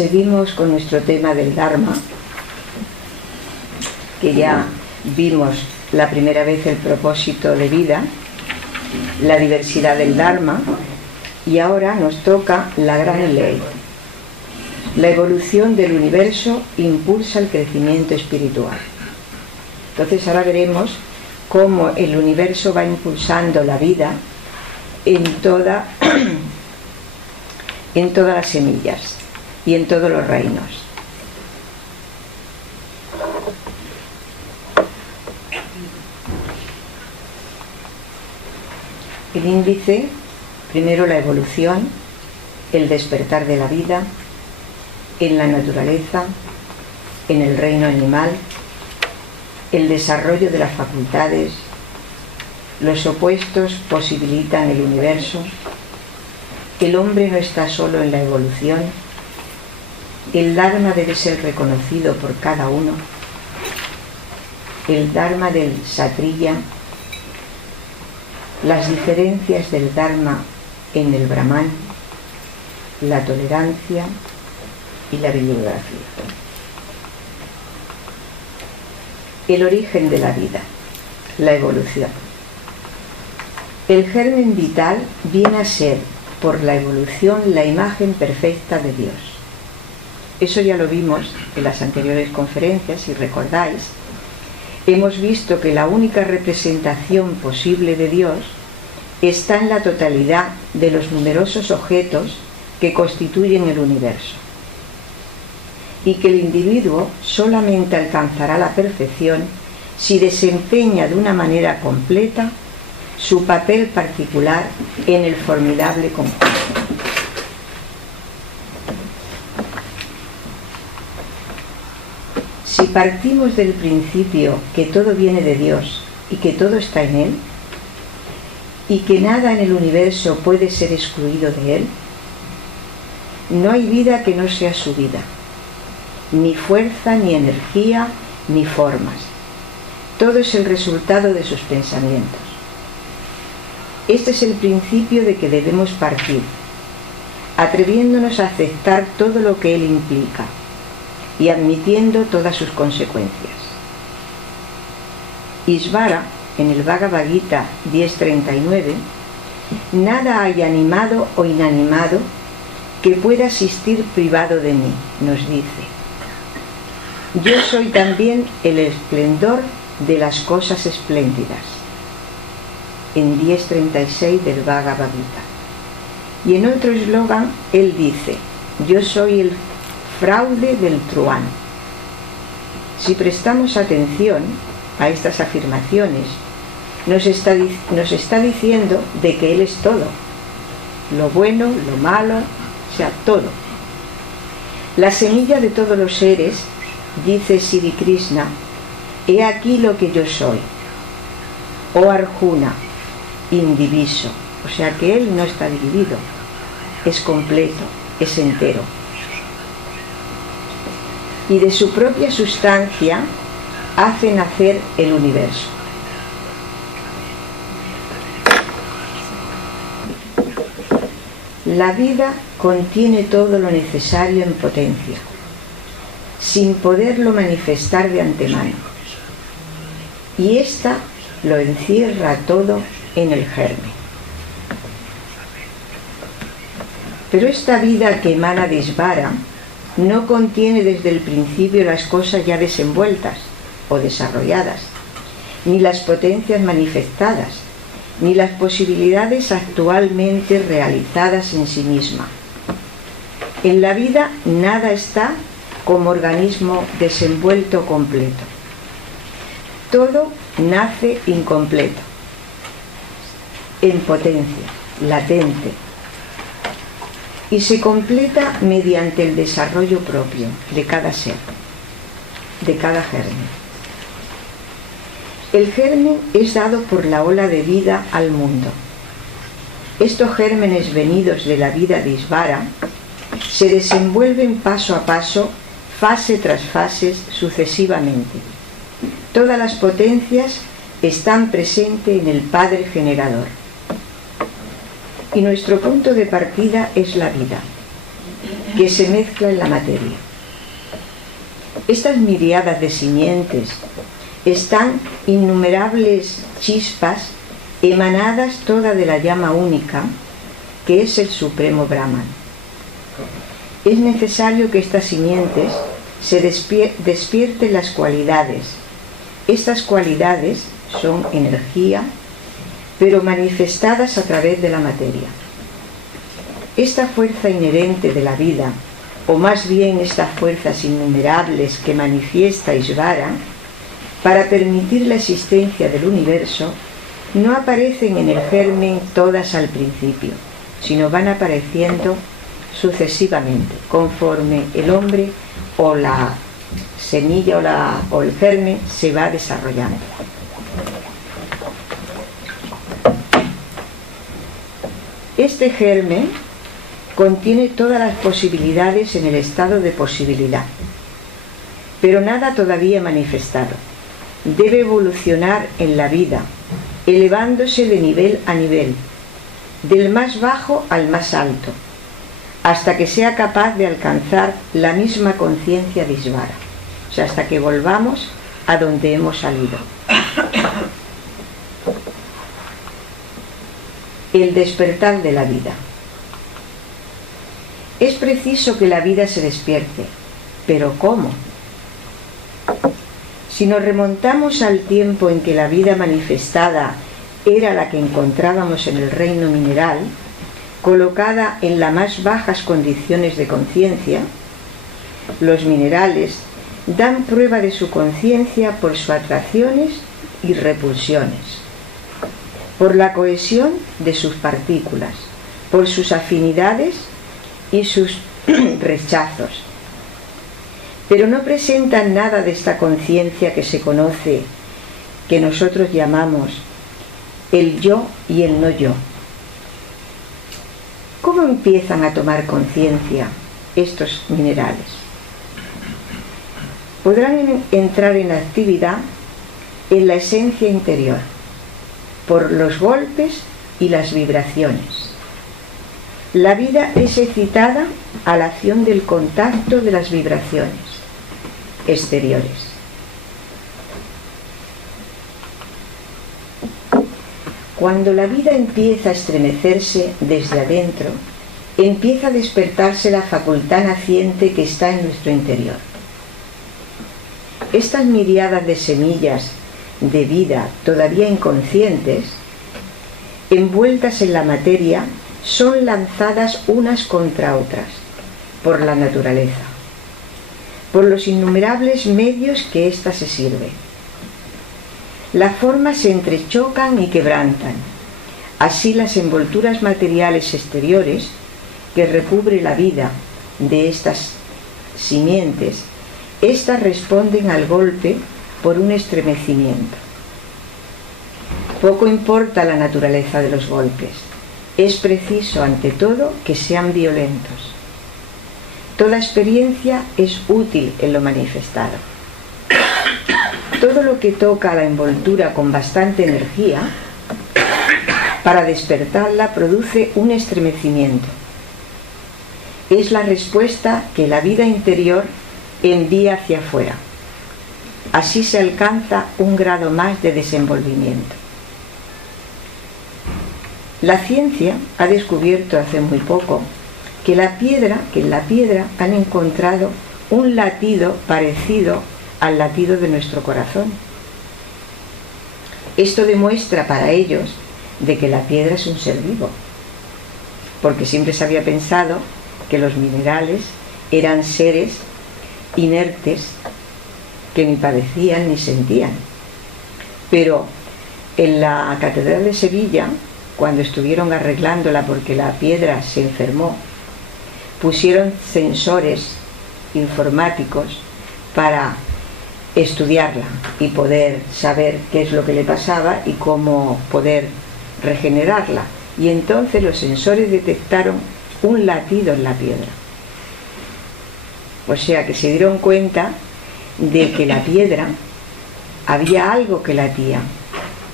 Seguimos con nuestro tema del Dharma, que ya vimos la primera vez el propósito de vida, la diversidad del Dharma, y ahora nos toca la gran ley. La evolución del universo impulsa el crecimiento espiritual. Entonces ahora veremos cómo el universo va impulsando la vida en todas las semillas y en todos los reinos. El índice, primero la evolución, el despertar de la vida, en la naturaleza, en el reino animal, el desarrollo de las facultades, los opuestos posibilitan el universo, el hombre no está solo en la evolución, el Dharma debe ser reconocido por cada uno, el Dharma del Satriya, las diferencias del Dharma en el Brahman, la tolerancia y la bibliografía. El origen de la vida, la evolución. El germen vital viene a ser, por la evolución, la imagen perfecta de Dios. Eso ya lo vimos en las anteriores conferencias, si recordáis. Hemos visto que la única representación posible de Dios está en la totalidad de los numerosos objetos que constituyen el universo, y que el individuo solamente alcanzará la perfección si desempeña de una manera completa su papel particular en el formidable conjunto. Si partimos del principio que todo viene de Dios y que todo está en Él, y que nada en el universo puede ser excluido de Él, no hay vida que no sea su vida, ni fuerza, ni energía, ni formas. Todo es el resultado de sus pensamientos. Este es el principio de que debemos partir, atreviéndonos a aceptar todo lo que Él implica y admitiendo todas sus consecuencias. Isvara, en el Bhagavad Gita 10.39, nada hay animado o inanimado que pueda existir privado de mí, nos dice. Yo soy también el esplendor de las cosas espléndidas, en 10.36 del Bhagavad Gita. Y en otro eslogan él dice, yo soy el fraude del truán. Si prestamos atención a estas afirmaciones, nos está diciendo de que Él es todo, lo bueno, lo malo, o sea, todo. La semilla de todos los seres, dice Sri Krishna, he aquí lo que yo soy, oh Arjuna, indiviso, o sea que Él no está dividido, es completo, es entero. Y de su propia sustancia hace nacer el universo. La vida contiene todo lo necesario en potencia, sin poderlo manifestar de antemano. Y ésta lo encierra todo en el germen. Pero esta vida que emana de Isvara no contiene desde el principio las cosas ya desenvueltas o desarrolladas, ni las potencias manifestadas, ni las posibilidades actualmente realizadas en sí misma. En la vida nada está como organismo desenvuelto completo. Todo nace incompleto, en potencia, latente, y se completa mediante el desarrollo propio de cada ser, de cada germen. El germen es dado por la ola de vida al mundo. Estos gérmenes venidos de la vida de Isvara se desenvuelven paso a paso, fase tras fase, sucesivamente. Todas las potencias están presentes en el Padre Generador. Y nuestro punto de partida es la vida. que se mezcla en la materia. Estas miriadas de simientes están innumerables chispas emanadas toda de la llama única, que es el Supremo Brahman. Es necesario que estas simientes se despierten las cualidades. Estas cualidades son energía, pero manifestadas a través de la materia. Esta fuerza inherente de la vida, o más bien estas fuerzas innumerables que manifiesta Ishvara, para permitir la existencia del universo, no aparecen en el germen todas al principio, sino van apareciendo sucesivamente, conforme el hombre o la semilla o el germen se va desarrollando. Este germen contiene todas las posibilidades en el estado de posibilidad, pero nada todavía manifestado. Debe evolucionar en la vida, elevándose de nivel a nivel, del más bajo al más alto, hasta que sea capaz de alcanzar la misma conciencia de Ishvara, o sea, hasta que volvamos a donde hemos salido. El despertar de la vida. Es preciso que la vida se despierte, pero ¿cómo? Si nos remontamos al tiempo en que la vida manifestada era la que encontrábamos en el reino mineral, colocada en las más bajas condiciones de conciencia, los minerales dan prueba de su conciencia por sus atracciones y repulsiones, por la cohesión de sus partículas, por sus afinidades y sus rechazos. Pero no presentan nada de esta conciencia que se conoce, que nosotros llamamos el yo y el no yo. ¿Cómo empiezan a tomar conciencia estos minerales? Podrán entrar en actividad en la esencia interior, por los golpes y las vibraciones. La vida es excitada a la acción del contacto de las vibraciones exteriores. Cuando la vida empieza a estremecerse desde adentro, empieza a despertarse la facultad naciente que está en nuestro interior. Estas miriadas de semillas de vida todavía inconscientes, envueltas en la materia, son lanzadas unas contra otras por la naturaleza, por los innumerables medios que ésta se sirve. Las formas se entrechocan y quebrantan. Así las envolturas materiales exteriores que recubre la vida de estas simientes, estas responden al golpe por un estremecimiento. Poco importa la naturaleza de los golpes. Es preciso, ante todo, que sean violentos. Toda experiencia es útil en lo manifestado. Todo lo que toca a la envoltura con bastante energía, para despertarla, produce un estremecimiento. Es la respuesta que la vida interior envía hacia afuera. Así se alcanza un grado más de desenvolvimiento. La ciencia ha descubierto hace muy poco que en la piedra han encontrado un latido parecido al latido de nuestro corazón. Esto demuestra para ellos de que la piedra es un ser vivo, porque siempre se había pensado que los minerales eran seres inertes que ni padecían ni sentían. Pero en la Catedral de Sevilla, cuando estuvieron arreglándola porque la piedra se enfermó, pusieron sensores informáticos para estudiarla y poder saber qué es lo que le pasaba y cómo poder regenerarla. Y entonces los sensores detectaron un latido en la piedra. O sea que se dieron cuenta de que la piedra había algo que latía,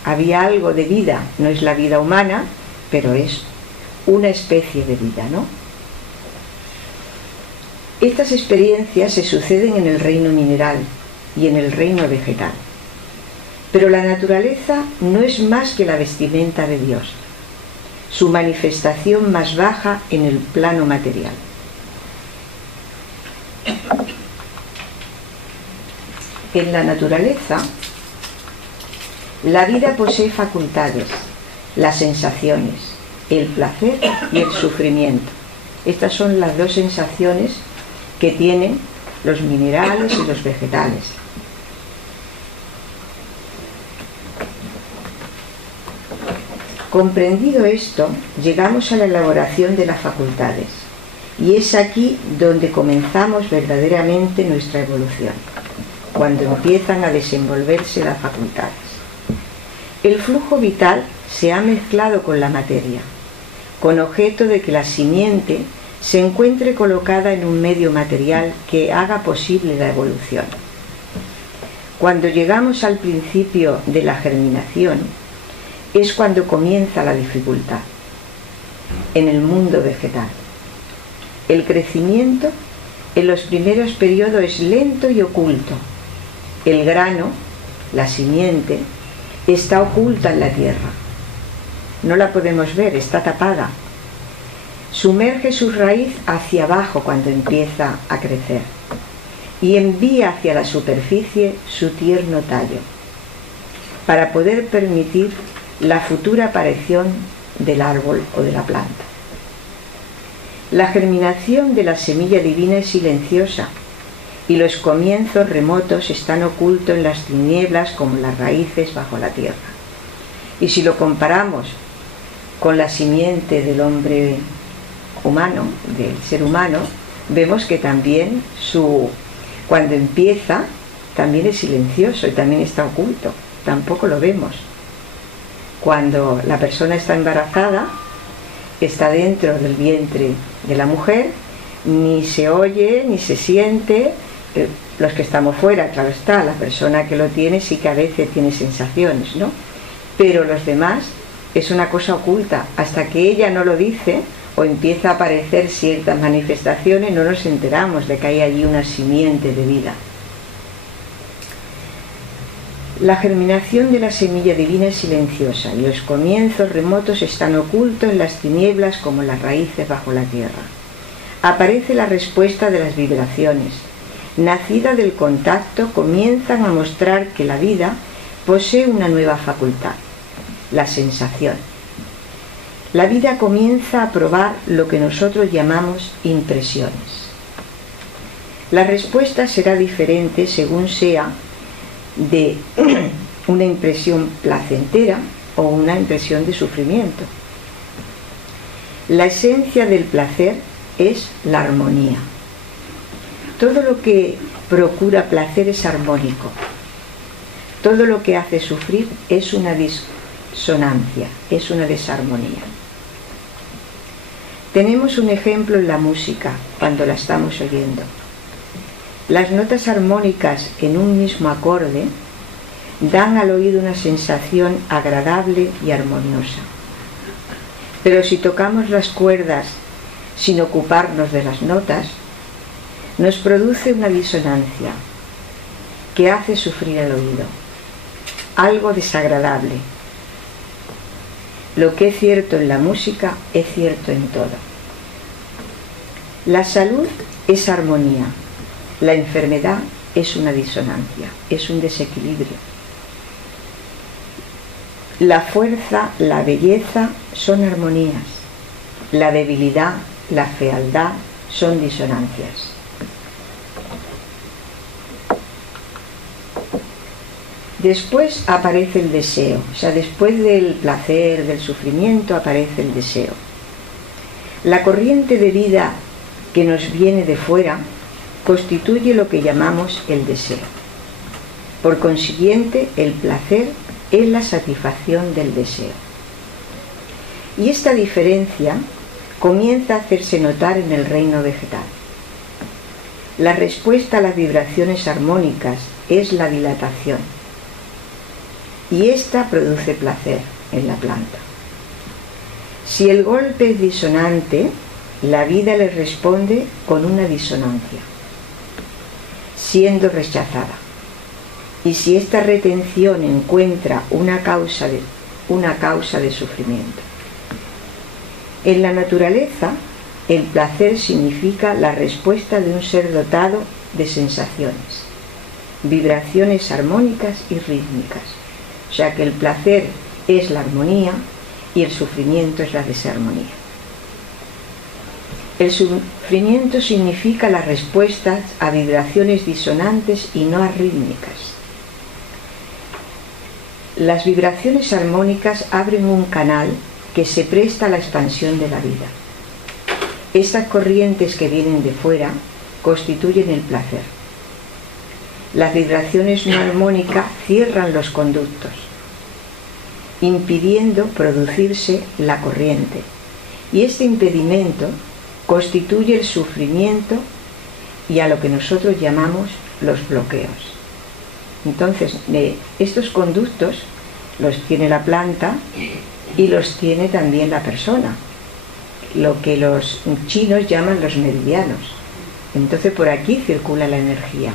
había algo de vida. No es la vida humana, pero es una especie de vida, ¿no? Estas experiencias se suceden en el reino mineral y en el reino vegetal. Pero la naturaleza no es más que la vestimenta de Dios, su manifestación más baja en el plano material. En la naturaleza, la vida posee facultades, las sensaciones, el placer y el sufrimiento. Estas son las dos sensaciones que tienen los minerales y los vegetales. Comprendido esto, llegamos a la elaboración de las facultades, y es aquí donde comenzamos verdaderamente nuestra evolución, cuando empiezan a desenvolverse las facultades. El flujo vital se ha mezclado con la materia, con objeto de que la simiente se encuentre colocada en un medio material que haga posible la evolución. Cuando llegamos al principio de la germinación, es cuando comienza la dificultad en el mundo vegetal. El crecimiento en los primeros periodos es lento y oculto. El grano, la simiente, está oculta en la tierra. No la podemos ver, está tapada. Sumerge su raíz hacia abajo cuando empieza a crecer y envía hacia la superficie su tierno tallo para poder permitir la futura aparición del árbol o de la planta. La germinación de la semilla divina es silenciosa y los comienzos remotos están ocultos en las tinieblas como las raíces bajo la tierra. Y si lo comparamos con la simiente del hombre humano, del ser humano, vemos que también cuando empieza también es silencioso y también está oculto, tampoco lo vemos. Cuando la persona está embarazada, está dentro del vientre de la mujer, ni se oye, ni se siente. Los que estamos fuera, claro está, la persona que lo tiene sí que a veces tiene sensaciones, ¿no? Pero los demás es una cosa oculta. Hasta que ella no lo dice o empieza a aparecer ciertas manifestaciones, no nos enteramos de que hay allí una simiente de vida. La germinación de la semilla divina es silenciosa y los comienzos remotos están ocultos en las tinieblas como las raíces bajo la tierra. Aparece la respuesta de las vibraciones. Nacida del contacto, comienzan a mostrar que la vida posee una nueva facultad, la sensación. La vida comienza a probar lo que nosotros llamamos impresiones. La respuesta será diferente según sea de una impresión placentera o una impresión de sufrimiento. La esencia del placer es la armonía. Todo lo que procura placer es armónico. Todo lo que hace sufrir es una disonancia, es una desarmonía. Tenemos un ejemplo en la música cuando la estamos oyendo. Las notas armónicas en un mismo acorde dan al oído una sensación agradable y armoniosa. Pero si tocamos las cuerdas sin ocuparnos de las notas, nos produce una disonancia que hace sufrir al oído, algo desagradable. Lo que es cierto en la música es cierto en todo. La salud es armonía, la enfermedad es una disonancia, es un desequilibrio. La fuerza, la belleza son armonías, la debilidad, la fealdad son disonancias. Después aparece el deseo, o sea, después del placer, del sufrimiento, aparece el deseo. La corriente de vida que nos viene de fuera constituye lo que llamamos el deseo. Por consiguiente, el placer es la satisfacción del deseo. Y esta diferencia comienza a hacerse notar en el reino vegetal. La respuesta a las vibraciones armónicas es la dilatación. Y esta produce placer en la planta. Si el golpe es disonante, la vida le responde con una disonancia, siendo rechazada. Y si esta retención encuentra una causa de sufrimiento. En la naturaleza, el placer significa la respuesta de un ser dotado de sensaciones, vibraciones armónicas y rítmicas. O sea que el placer es la armonía y el sufrimiento es la desarmonía. El sufrimiento significa las respuestas a vibraciones disonantes y no arrítmicas. Las vibraciones armónicas abren un canal que se presta a la expansión de la vida. Estas corrientes que vienen de fuera constituyen el placer. Las vibraciones no armónicas cierran los conductos, impidiendo producirse la corriente. Y este impedimento constituye el sufrimiento y a lo que nosotros llamamos los bloqueos. Entonces, estos conductos los tiene la planta y los tiene también la persona, lo que los chinos llaman los meridianos. Entonces por aquí circula la energía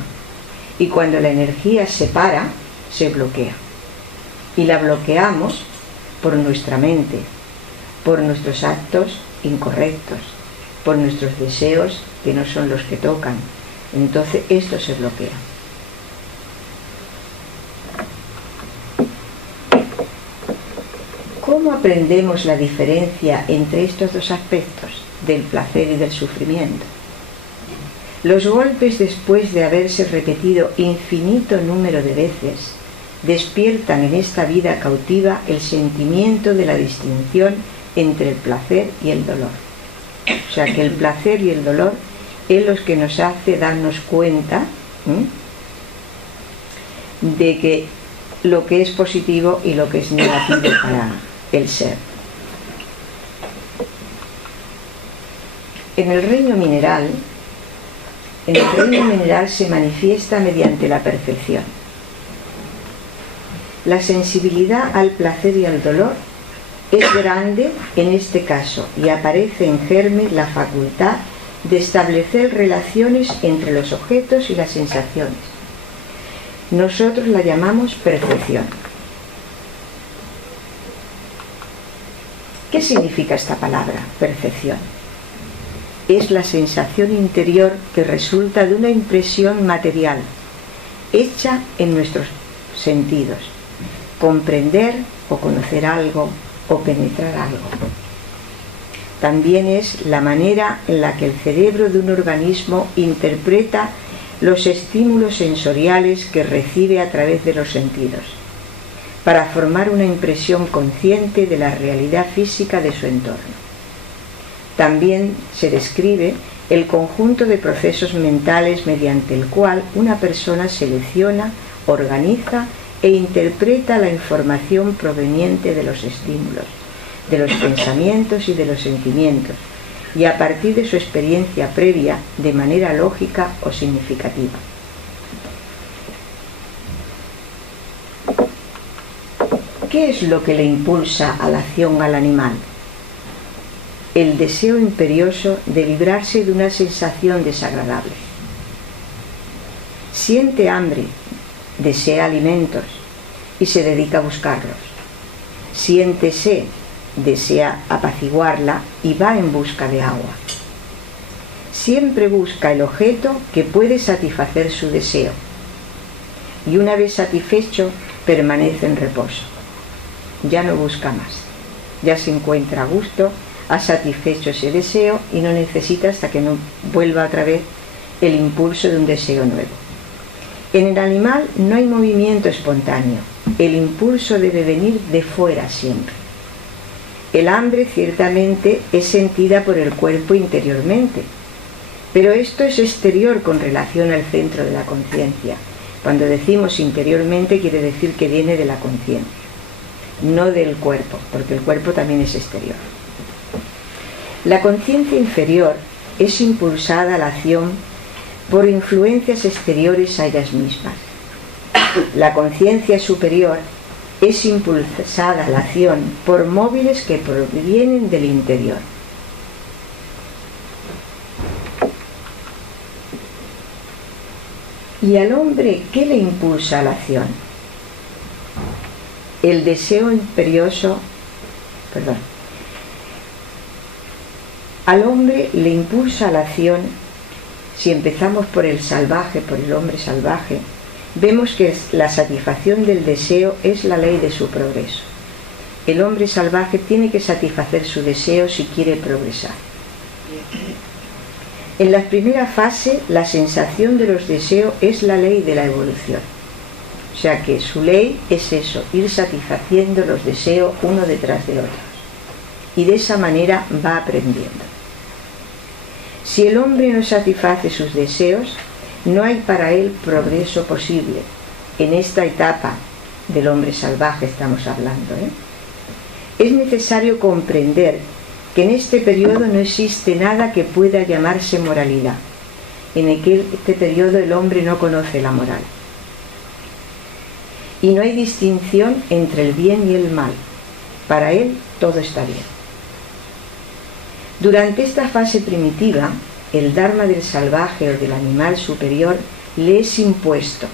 y cuando la energía se para, se bloquea y la bloqueamos por nuestra mente, por nuestros actos incorrectos, por nuestros deseos que no son los que tocan. Entonces esto se bloquea. ¿Cómo aprendemos la diferencia entre estos dos aspectos, del placer y del sufrimiento? Los golpes, después de haberse repetido infinito número de veces, despiertan en esta vida cautiva el sentimiento de la distinción entre el placer y el dolor. O sea que el placer y el dolor es lo que nos hace darnos cuenta de que lo que es positivo y lo que es negativo para el ser. En el reino mineral se manifiesta mediante la percepción. La sensibilidad al placer y al dolor es grande en este caso y aparece en germen la facultad de establecer relaciones entre los objetos y las sensaciones. Nosotros la llamamos percepción. ¿Qué significa esta palabra, percepción? Es la sensación interior que resulta de una impresión material, hecha en nuestros sentidos. Comprender o conocer algo o penetrar algo. También es la manera en la que el cerebro de un organismo interpreta los estímulos sensoriales que recibe a través de los sentidos, para formar una impresión consciente de la realidad física de su entorno. También se describe el conjunto de procesos mentales mediante el cual una persona selecciona, organiza e interpreta la información proveniente de los estímulos, de los pensamientos y de los sentimientos, y a partir de su experiencia previa de manera lógica o significativa. ¿Qué es lo que le impulsa a la acción al animal? El deseo imperioso de librarse de una sensación desagradable. Siente hambre, desea alimentos y se dedica a buscarlos. Siente sed, desea apaciguarla y va en busca de agua. Siempre busca el objeto que puede satisfacer su deseo y una vez satisfecho permanece en reposo. Ya no busca más, ya se encuentra a gusto, ha satisfecho ese deseo y no necesita hasta que no vuelva otra vez el impulso de un deseo nuevo. En el animal no hay movimiento espontáneo, el impulso debe venir de fuera siempre. El hambre ciertamente es sentida por el cuerpo interiormente, pero esto es exterior con relación al centro de la conciencia. Cuando decimos interiormente quiere decir que viene de la conciencia, no del cuerpo, porque el cuerpo también es exterior. La conciencia inferior es impulsada a la acción por influencias exteriores a ellas mismas. La conciencia superior es impulsada a la acción por móviles que provienen del interior. ¿Y al hombre qué le impulsa a la acción? El deseo imperioso, al hombre le impulsa a la acción. Si empezamos por el salvaje, por el hombre salvaje, vemos que la satisfacción del deseo es la ley de su progreso. El hombre salvaje tiene que satisfacer su deseo si quiere progresar. En la primera fase, la sensación de los deseos es la ley de la evolución. O sea que su ley es eso, ir satisfaciendo los deseos uno detrás de otro. Y de esa manera va aprendiendo. Si el hombre no satisface sus deseos, no hay para él progreso posible. En esta etapa del hombre salvaje estamos hablando, Es necesario comprender que en este periodo no existe nada que pueda llamarse moralidad. En este periodo el hombre no conoce la moral. Y no hay distinción entre el bien y el mal. Para él todo está bien. Durante esta fase primitiva, el dharma del salvaje o del animal superior le es impuesto.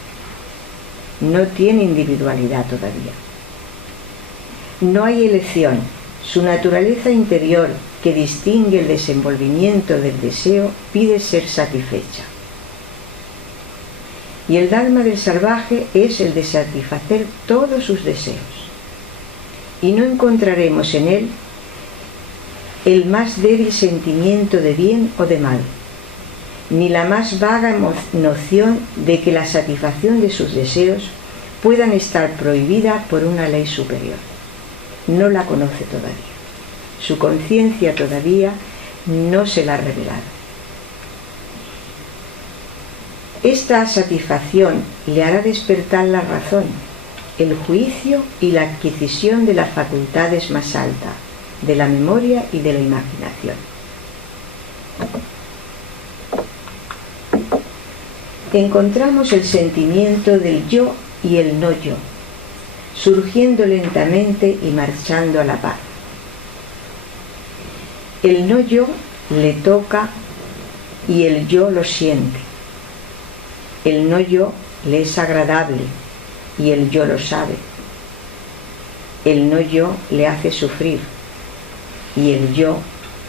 No tiene individualidad todavía. No hay elección. Su naturaleza interior, que distingue el desenvolvimiento del deseo, pide ser satisfecha. Y el dharma del salvaje es el de satisfacer todos sus deseos. Y no encontraremos en él el más débil sentimiento de bien o de mal, ni la más vaga noción de que la satisfacción de sus deseos puedan estar prohibida por una ley superior. No la conoce todavía. Su conciencia todavía no se la ha revelado. Esta satisfacción le hará despertar la razón, el juicio y la adquisición de las facultades más altas, de la memoria y de la imaginación. Encontramos el sentimiento del yo y el no yo, surgiendo lentamente y marchando a la paz. El no yo le toca y el yo lo siente. El no yo le es agradable y el yo lo sabe. El no yo le hace sufrir y el yo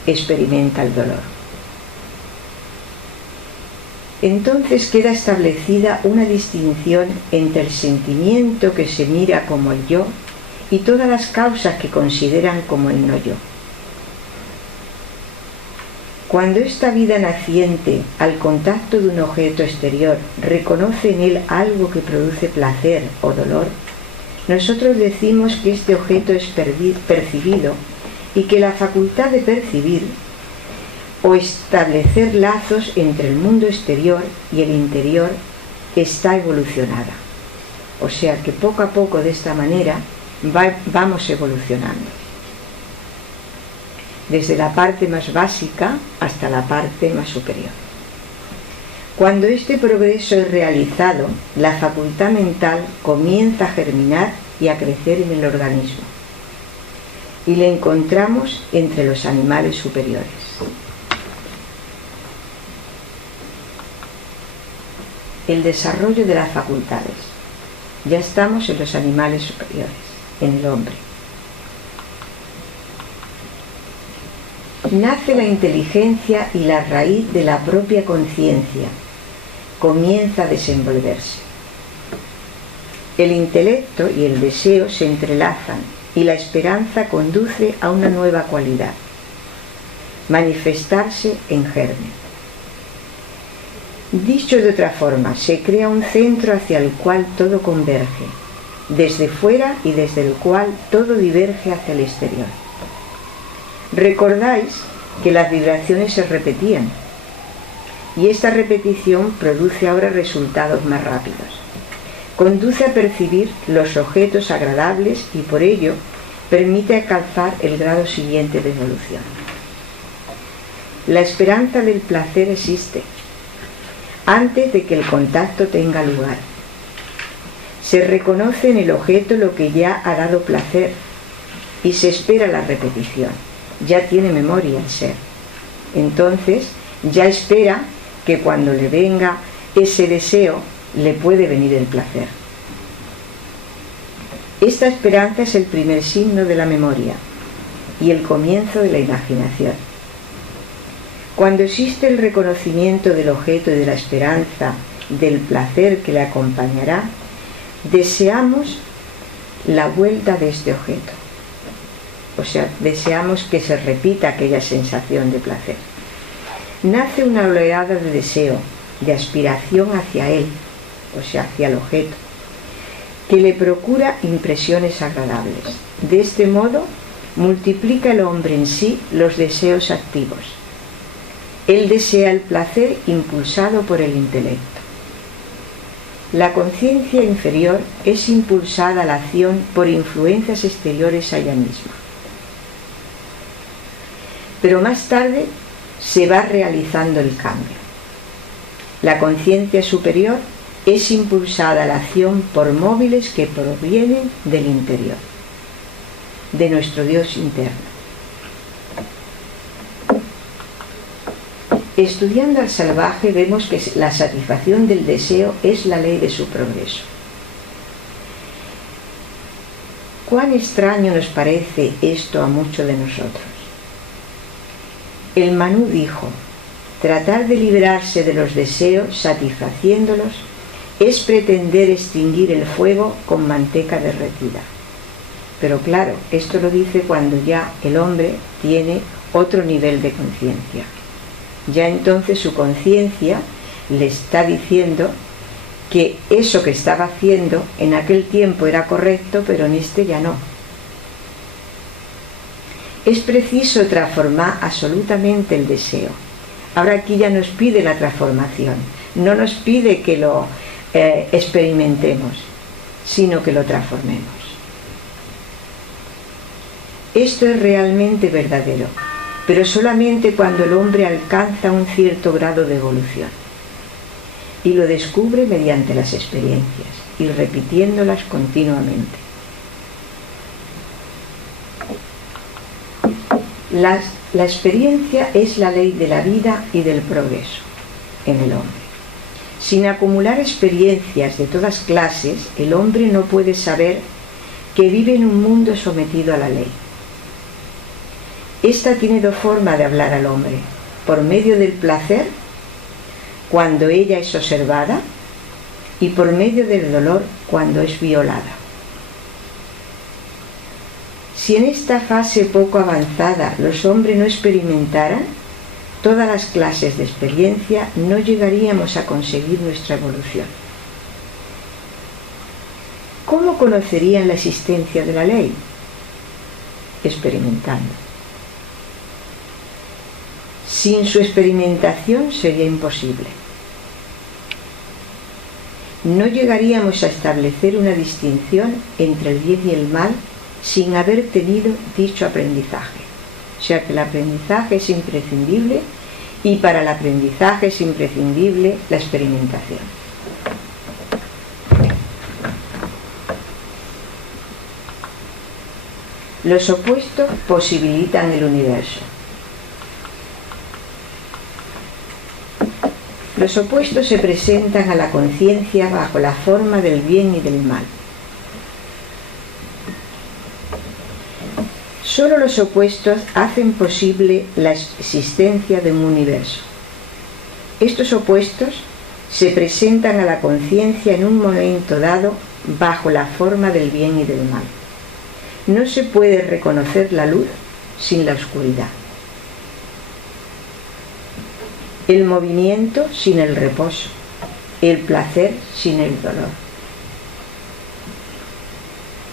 experimenta el dolor. Entonces queda establecida una distinción entre el sentimiento que se mira como el yo y todas las causas que consideran como el no yo. Cuando esta vida naciente, al contacto de un objeto exterior, reconoce en él algo que produce placer o dolor, nosotros decimos que este objeto es percibido y que la facultad de percibir o establecer lazos entre el mundo exterior y el interior está evolucionada. O sea que poco a poco de esta manera vamos evolucionando. Desde la parte más básica hasta la parte más superior. Cuando este progreso es realizado, la facultad mental comienza a germinar y a crecer en el organismo. Y le encontramos entre los animales superiores. El desarrollo de las facultades. Ya estamos en los animales superiores, en el hombre. Nace la inteligencia y la raíz de la propia conciencia comienza a desenvolverse. El intelecto y el deseo se entrelazan y la esperanza conduce a una nueva cualidad, manifestarse en germen. Dicho de otra forma, se crea un centro hacia el cual todo converge, desde fuera y desde el cual todo diverge hacia el exterior. Recordáis que las vibraciones se repetían y esta repetición produce ahora resultados más rápidos. Conduce a percibir los objetos agradables y por ello permite alcanzar el grado siguiente de evolución. La esperanza del placer existe antes de que el contacto tenga lugar. Se reconoce en el objeto lo que ya ha dado placer y se espera la repetición. Ya tiene memoria el ser. Entonces ya espera que cuando le venga ese deseo le puede venir el placer. Esta esperanza es el primer signo de la memoria y el comienzo de la imaginación. Cuando existe el reconocimiento del objeto y de la esperanza del placer que le acompañará, deseamos la vuelta de este objeto. O sea, deseamos que se repita aquella sensación de placer. Nace una oleada de deseo, de aspiración hacia él, o sea, hacia el objeto, que le procura impresiones agradables. De este modo, multiplica el hombre en sí los deseos activos. Él desea el placer impulsado por el intelecto. La conciencia inferior es impulsada a la acción por influencias exteriores a ella misma. Pero más tarde se va realizando el cambio. La conciencia superior es impulsada a la acción por móviles que provienen del interior, de nuestro Dios interno. Estudiando al salvaje vemos que la satisfacción del deseo es la ley de su progreso. Cuán extraño nos parece esto a muchos de nosotros. El Manú dijo: tratar de librarse de los deseos satisfaciéndolos es pretender extinguir el fuego con manteca derretida. Pero claro, esto lo dice cuando ya el hombre tiene otro nivel de conciencia. Ya entonces su conciencia le está diciendo que eso que estaba haciendo en aquel tiempo era correcto, pero en este ya no. Es preciso transformar absolutamente el deseo. Ahora aquí ya nos pide la transformación, no nos pide que lo experimentemos, sino que lo transformemos. Esto es realmente verdadero, pero solamente cuando el hombre alcanza un cierto grado de evolución y lo descubre mediante las experiencias y repitiéndolas continuamente. La experiencia es la ley de la vida y del progreso en el hombre. Sin acumular experiencias de todas clases, el hombre no puede saber que vive en un mundo sometido a la ley. Esta tiene dos formas de hablar al hombre: por medio del placer, cuando ella es observada, y por medio del dolor, cuando es violada. Si en esta fase poco avanzada los hombres no experimentaran todas las clases de experiencia, no llegaríamos a conseguir nuestra evolución. ¿Cómo conocerían la existencia de la ley? Experimentando. Sin su experimentación sería imposible. No llegaríamos a establecer una distinción entre el bien y el mal sin haber tenido dicho aprendizaje. O sea que el aprendizaje es imprescindible, y para el aprendizaje es imprescindible la experimentación. Los opuestos posibilitan el universo. Los opuestos se presentan a la conciencia bajo la forma del bien y del mal. Solo los opuestos hacen posible la existencia de un universo. Estos opuestos se presentan a la conciencia en un momento dado bajo la forma del bien y del mal. No se puede reconocer la luz sin la oscuridad, el movimiento sin el reposo, el placer sin el dolor.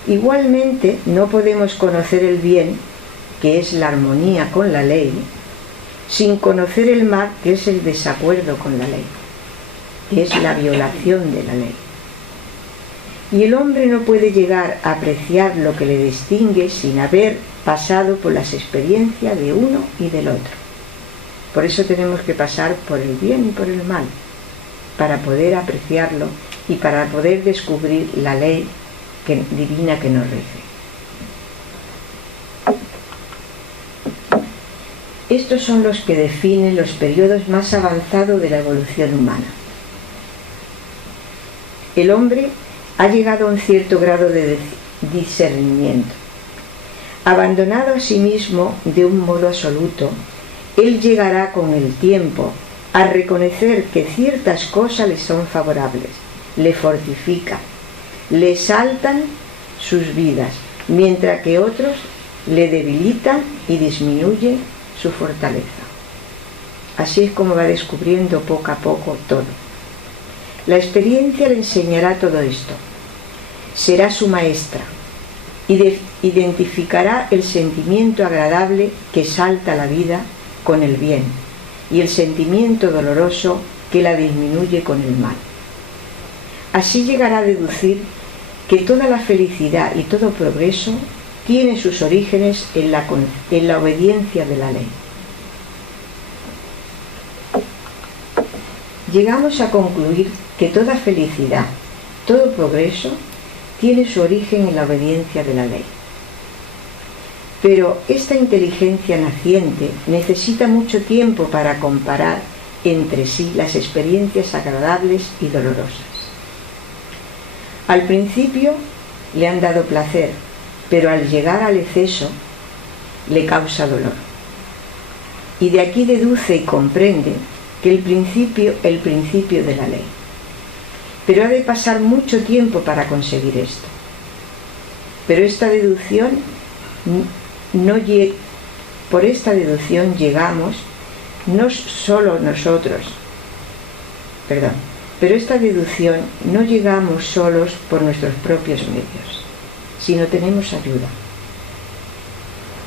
Igualmente, no podemos conocer el bien, que es la armonía con la ley, sin conocer el mal, que es el desacuerdo con la ley, que es la violación de la ley. Y el hombre no puede llegar a apreciar lo que le distingue sin haber pasado por las experiencias de uno y del otro. Por eso tenemos que pasar por el bien y por el mal, para poder apreciarlo y para poder descubrir la ley divina que nos rige. Estos son los que definen los periodos más avanzados de la evolución humana. el hombre ha llegado a un cierto grado de discernimiento. Abandonado a sí mismo de un modo absoluto, él llegará con el tiempo a reconocer que ciertas cosas le son favorables, le fortifican, le exaltan sus vidas, mientras que otros le debilitan y disminuyen su fortaleza. Así es como va descubriendo poco a poco todo. La experiencia le enseñará todo esto. Será su maestra y identificará el sentimiento agradable que exalta la vida con el bien y el sentimiento doloroso que la disminuye con el mal. Así llegará a deducir que toda la felicidad y todo progreso tiene sus orígenes en la obediencia de la ley. Llegamos a concluir que toda felicidad, todo progreso, tiene su origen en la obediencia de la ley. Pero esta inteligencia naciente necesita mucho tiempo para comparar entre sí las experiencias agradables y dolorosas. Al principio le han dado placer, pero al llegar al exceso le causa dolor. Y de aquí deduce y comprende que el principio de la ley. Pero ha de pasar mucho tiempo para conseguir esto. Pero por esta deducción llegamos, no solo nosotros, pero esta deducción no llegamos solos por nuestros propios medios, sino tenemos ayuda.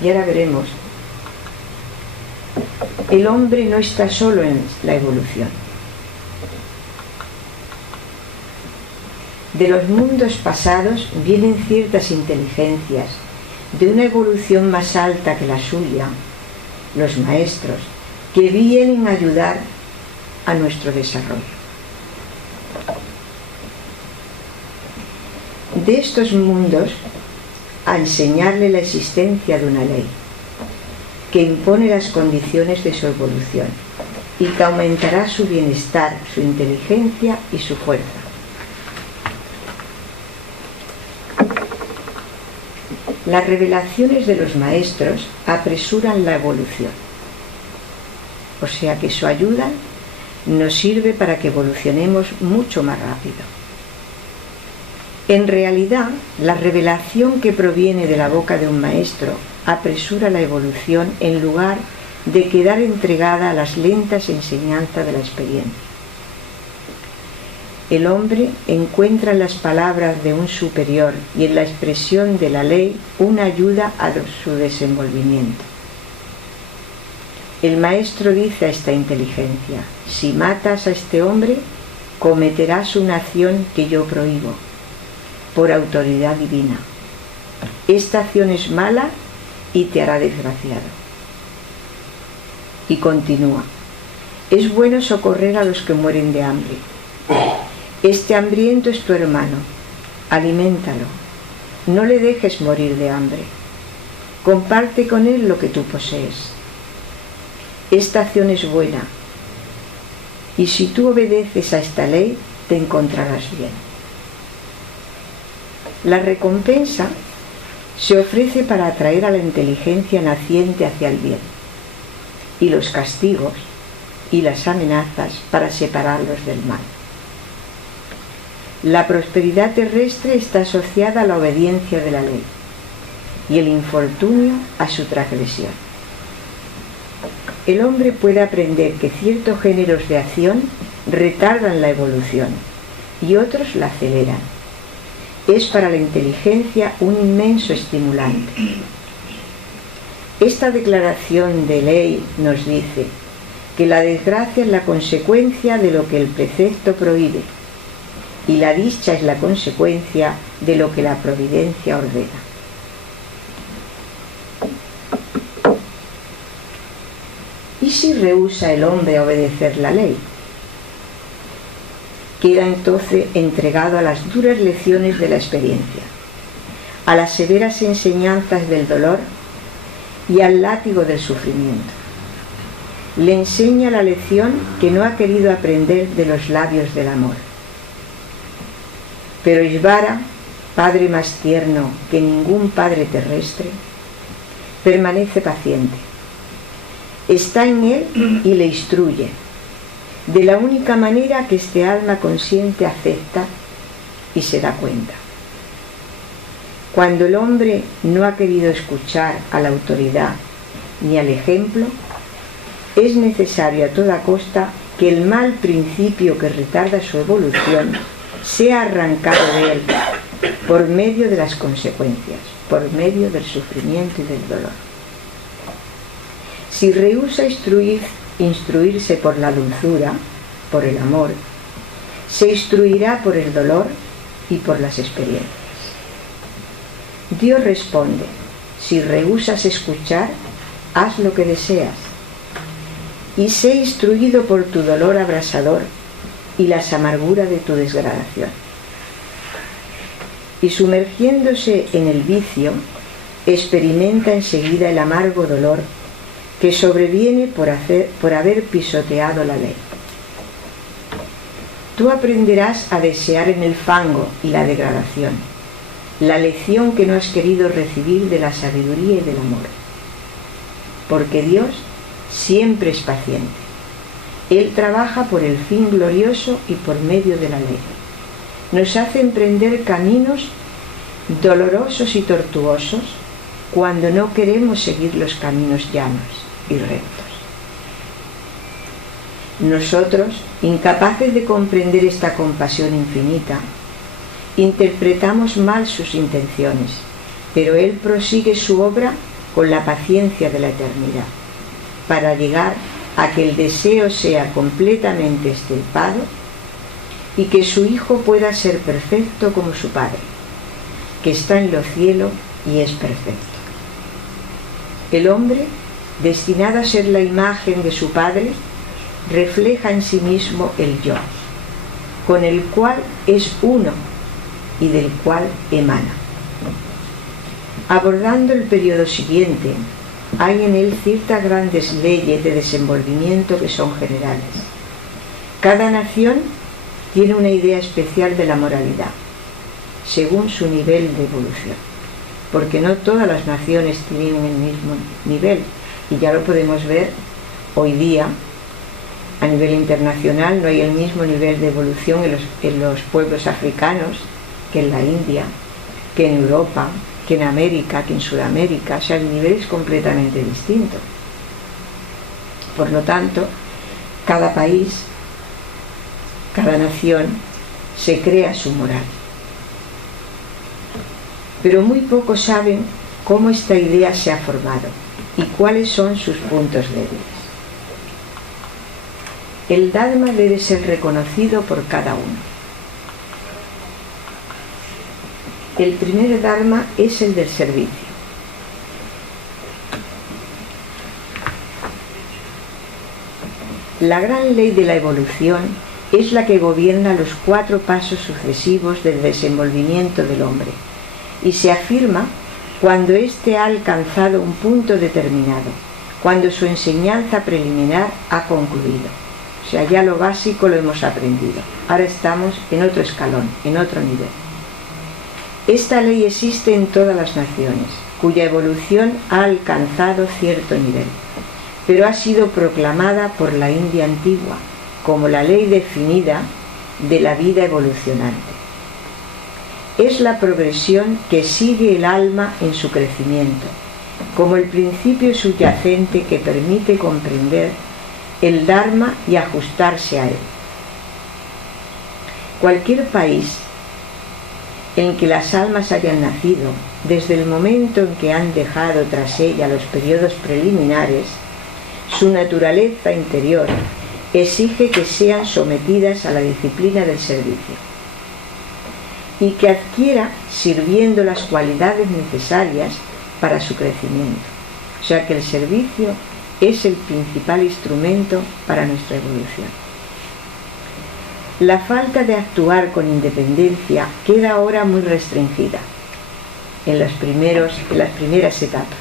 Y ahora veremos, el hombre no está solo en la evolución. De los mundos pasados vienen ciertas inteligencias de una evolución más alta que la suya, los maestros, que vienen a ayudar a nuestro desarrollo. De estos mundos, a enseñarle la existencia de una ley que impone las condiciones de su evolución y que aumentará su bienestar, su inteligencia y su fuerza. Las revelaciones de los maestros apresuran la evolución, o sea que su ayuda nos sirve para que evolucionemos mucho más rápido. En realidad, la revelación que proviene de la boca de un maestro apresura la evolución en lugar de quedar entregada a las lentas enseñanzas de la experiencia. El hombre encuentra en las palabras de un superior y en la expresión de la ley una ayuda a su desenvolvimiento. El maestro dice a esta inteligencia: si matas a este hombre, cometerás una acción que yo prohíbo, por autoridad divina. Esta acción es mala y te hará desgraciado. Y continúa: es bueno socorrer a los que mueren de hambre. Este hambriento es tu hermano, aliméntalo, no le dejes morir de hambre, comparte con él lo que tú posees. Esta acción es buena, y si tú obedeces a esta ley, te encontrarás bien. La recompensa se ofrece para atraer a la inteligencia naciente hacia el bien, y los castigos y las amenazas para separarlos del mal. La prosperidad terrestre está asociada a la obediencia de la ley y el infortunio a su transgresión. El hombre puede aprender que ciertos géneros de acción retardan la evolución y otros la aceleran. Es para la inteligencia un inmenso estimulante. Esta declaración de ley nos dice que la desgracia es la consecuencia de lo que el precepto prohíbe y la dicha es la consecuencia de lo que la providencia ordena. ¿Y si rehúsa el hombre a obedecer la ley? Queda entonces entregado a las duras lecciones de la experiencia, a las severas enseñanzas del dolor y al látigo del sufrimiento. Le enseña la lección que no ha querido aprender de los labios del amor. Pero Ishvara, padre más tierno que ningún padre terrestre, permanece paciente. Está en él y le instruye, de la única manera que este alma consciente acepta y se da cuenta. Cuando el hombre no ha querido escuchar a la autoridad ni al ejemplo, es necesario a toda costa que el mal principio que retarda su evolución sea arrancado de él por medio de las consecuencias, por medio del sufrimiento y del dolor. Si rehúsa instruirse por la dulzura, por el amor, se instruirá por el dolor y por las experiencias. Dios responde: si rehúsas escuchar, haz lo que deseas, y sé instruido por tu dolor abrasador y las amarguras de tu desgradación. Y sumergiéndose en el vicio, experimenta enseguida el amargo dolor que sobreviene por haber pisoteado la ley. Tú aprenderás a desear en el fango y la degradación, la lección que no has querido recibir de la sabiduría y del amor. Porque Dios siempre es paciente. Él trabaja por el fin glorioso y por medio de la ley. Nos hace emprender caminos dolorosos y tortuosos cuando no queremos seguir los caminos llanos y rectos. Nosotros, incapaces de comprender esta compasión infinita, interpretamos mal sus intenciones, pero Él prosigue su obra con la paciencia de la eternidad, para llegar a que el deseo sea completamente extirpado y que su Hijo pueda ser perfecto como su Padre, que está en los cielos y es perfecto. El hombre, destinado a ser la imagen de su Padre, refleja en sí mismo el yo, con el cual es uno y del cual emana. Abordando el periodo siguiente, hay en él ciertas grandes leyes de desenvolvimiento que son generales. Cada nación tiene una idea especial de la moralidad, según su nivel de evolución, porque no todas las naciones tienen el mismo nivel, y ya lo podemos ver hoy día. A nivel internacional no hay el mismo nivel de evolución en los pueblos africanos que en la India, que en Europa, que en América, que en Sudamérica. O sea, el nivel es completamente distinto. Por lo tanto, cada país, cada nación se crea su moral. Pero muy pocos saben cómo esta idea se ha formado y cuáles son sus puntos débiles. El Dharma debe ser reconocido por cada uno. El primer Dharma es el del servicio. La gran ley de la evolución es la que gobierna los 4 pasos sucesivos del desenvolvimiento del hombre y se afirma cuando éste ha alcanzado un punto determinado, cuando su enseñanza preliminar ha concluido. O sea, ya lo básico lo hemos aprendido. Ahora estamos en otro escalón, en otro nivel. Esta ley existe en todas las naciones, cuya evolución ha alcanzado cierto nivel, pero ha sido proclamada por la India antigua como la ley definida de la vida evolucionante. Es la progresión que sigue el alma en su crecimiento, como el principio subyacente que permite comprender el Dharma y ajustarse a él. Cualquier país en que las almas hayan nacido, desde el momento en que han dejado tras ella los periodos preliminares, su naturaleza interior exige que sean sometidas a la disciplina del servicio y que adquiera sirviendo las cualidades necesarias para su crecimiento. O sea que el servicio es el principal instrumento para nuestra evolución. La falta de actuar con independencia queda ahora muy restringida en las primeras etapas.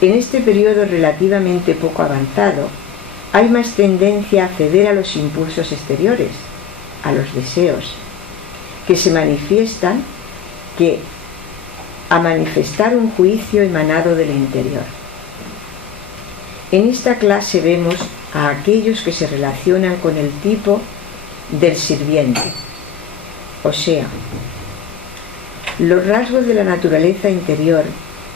En este periodo relativamente poco avanzado, hay más tendencia a ceder a los impulsos exteriores, a los deseos, que se manifiestan a manifestar un juicio emanado del interior. En esta clase vemos a aquellos que se relacionan con el tipo del sirviente, o sea, los rasgos de la naturaleza interior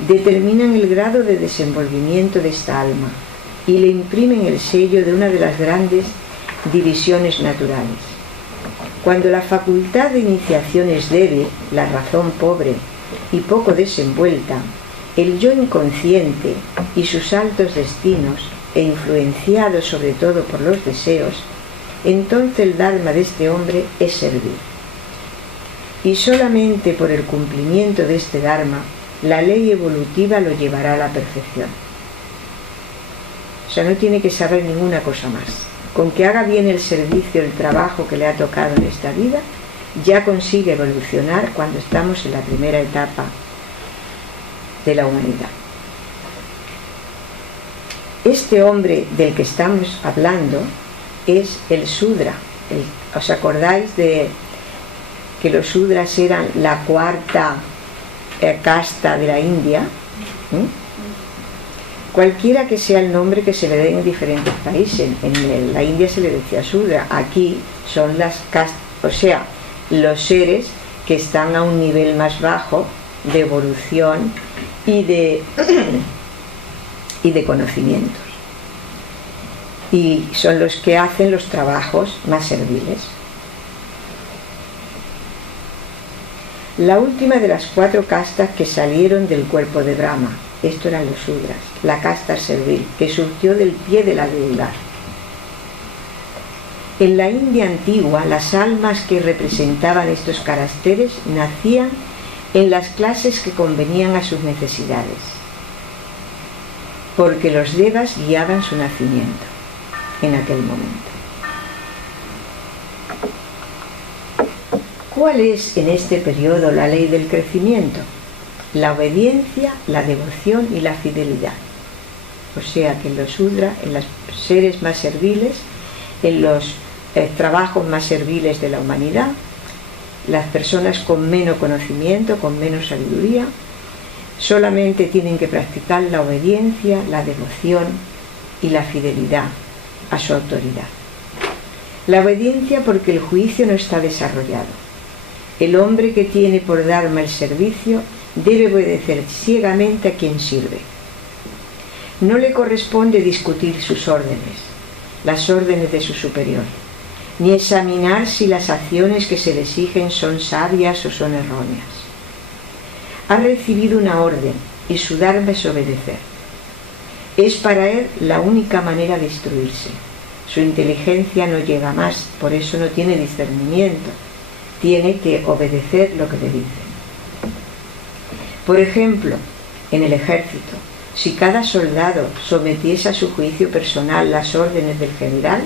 determinan el grado de desenvolvimiento de esta alma y le imprimen el sello de una de las grandes divisiones naturales. Cuando la facultad de iniciación es débil, la razón pobre y poco desenvuelta, el yo inconsciente y sus altos destinos, e influenciado sobre todo por los deseos, entonces el dharma de este hombre es servir. Y solamente por el cumplimiento de este dharma, la ley evolutiva lo llevará a la perfección. O sea, no tiene que saber ninguna cosa más. Con que haga bien el servicio, el trabajo que le ha tocado en esta vida, ya consigue evolucionar cuando estamos en la primera etapa de la humanidad. Este hombre del que estamos hablando es el Sudra. ¿Os acordáis de que los Sudras eran la cuarta casta de la India? Cualquiera que sea el nombre que se le dé en diferentes países. En la India se le decía Sudra. Aquí son las castas, o sea, los seres que están a un nivel más bajo de evolución y de conocimientos. Y son los que hacen los trabajos más serviles. La última de las 4 castas que salieron del cuerpo de Brahma, esto eran los Sudras, la casta servil, que surgió del pie de la deidad. En la India antigua, las almas que representaban estos caracteres nacían en las clases que convenían a sus necesidades, porque los devas guiaban su nacimiento en aquel momento. ¿Cuál es en este periodo la ley del crecimiento? La obediencia, la devoción y la fidelidad. O sea que en los Sudras, en los seres más serviles, en los trabajos más serviles de la humanidad, las personas con menos conocimiento, con menos sabiduría, solamente tienen que practicar la obediencia, la devoción y la fidelidad a su autoridad. La obediencia porque el juicio no está desarrollado. El hombre que tiene por dharma el servicio debe obedecer ciegamente a quien sirve. No le corresponde discutir sus órdenes, las órdenes de su superior, ni examinar si las acciones que se le exigen son sabias o son erróneas. Ha recibido una orden y su dharma es obedecer. Es para él la única manera de instruirse. Su inteligencia no llega más, por eso no tiene discernimiento. Tiene que obedecer lo que le dicen. Por ejemplo, en el ejército, si cada soldado sometiese a su juicio personal las órdenes del general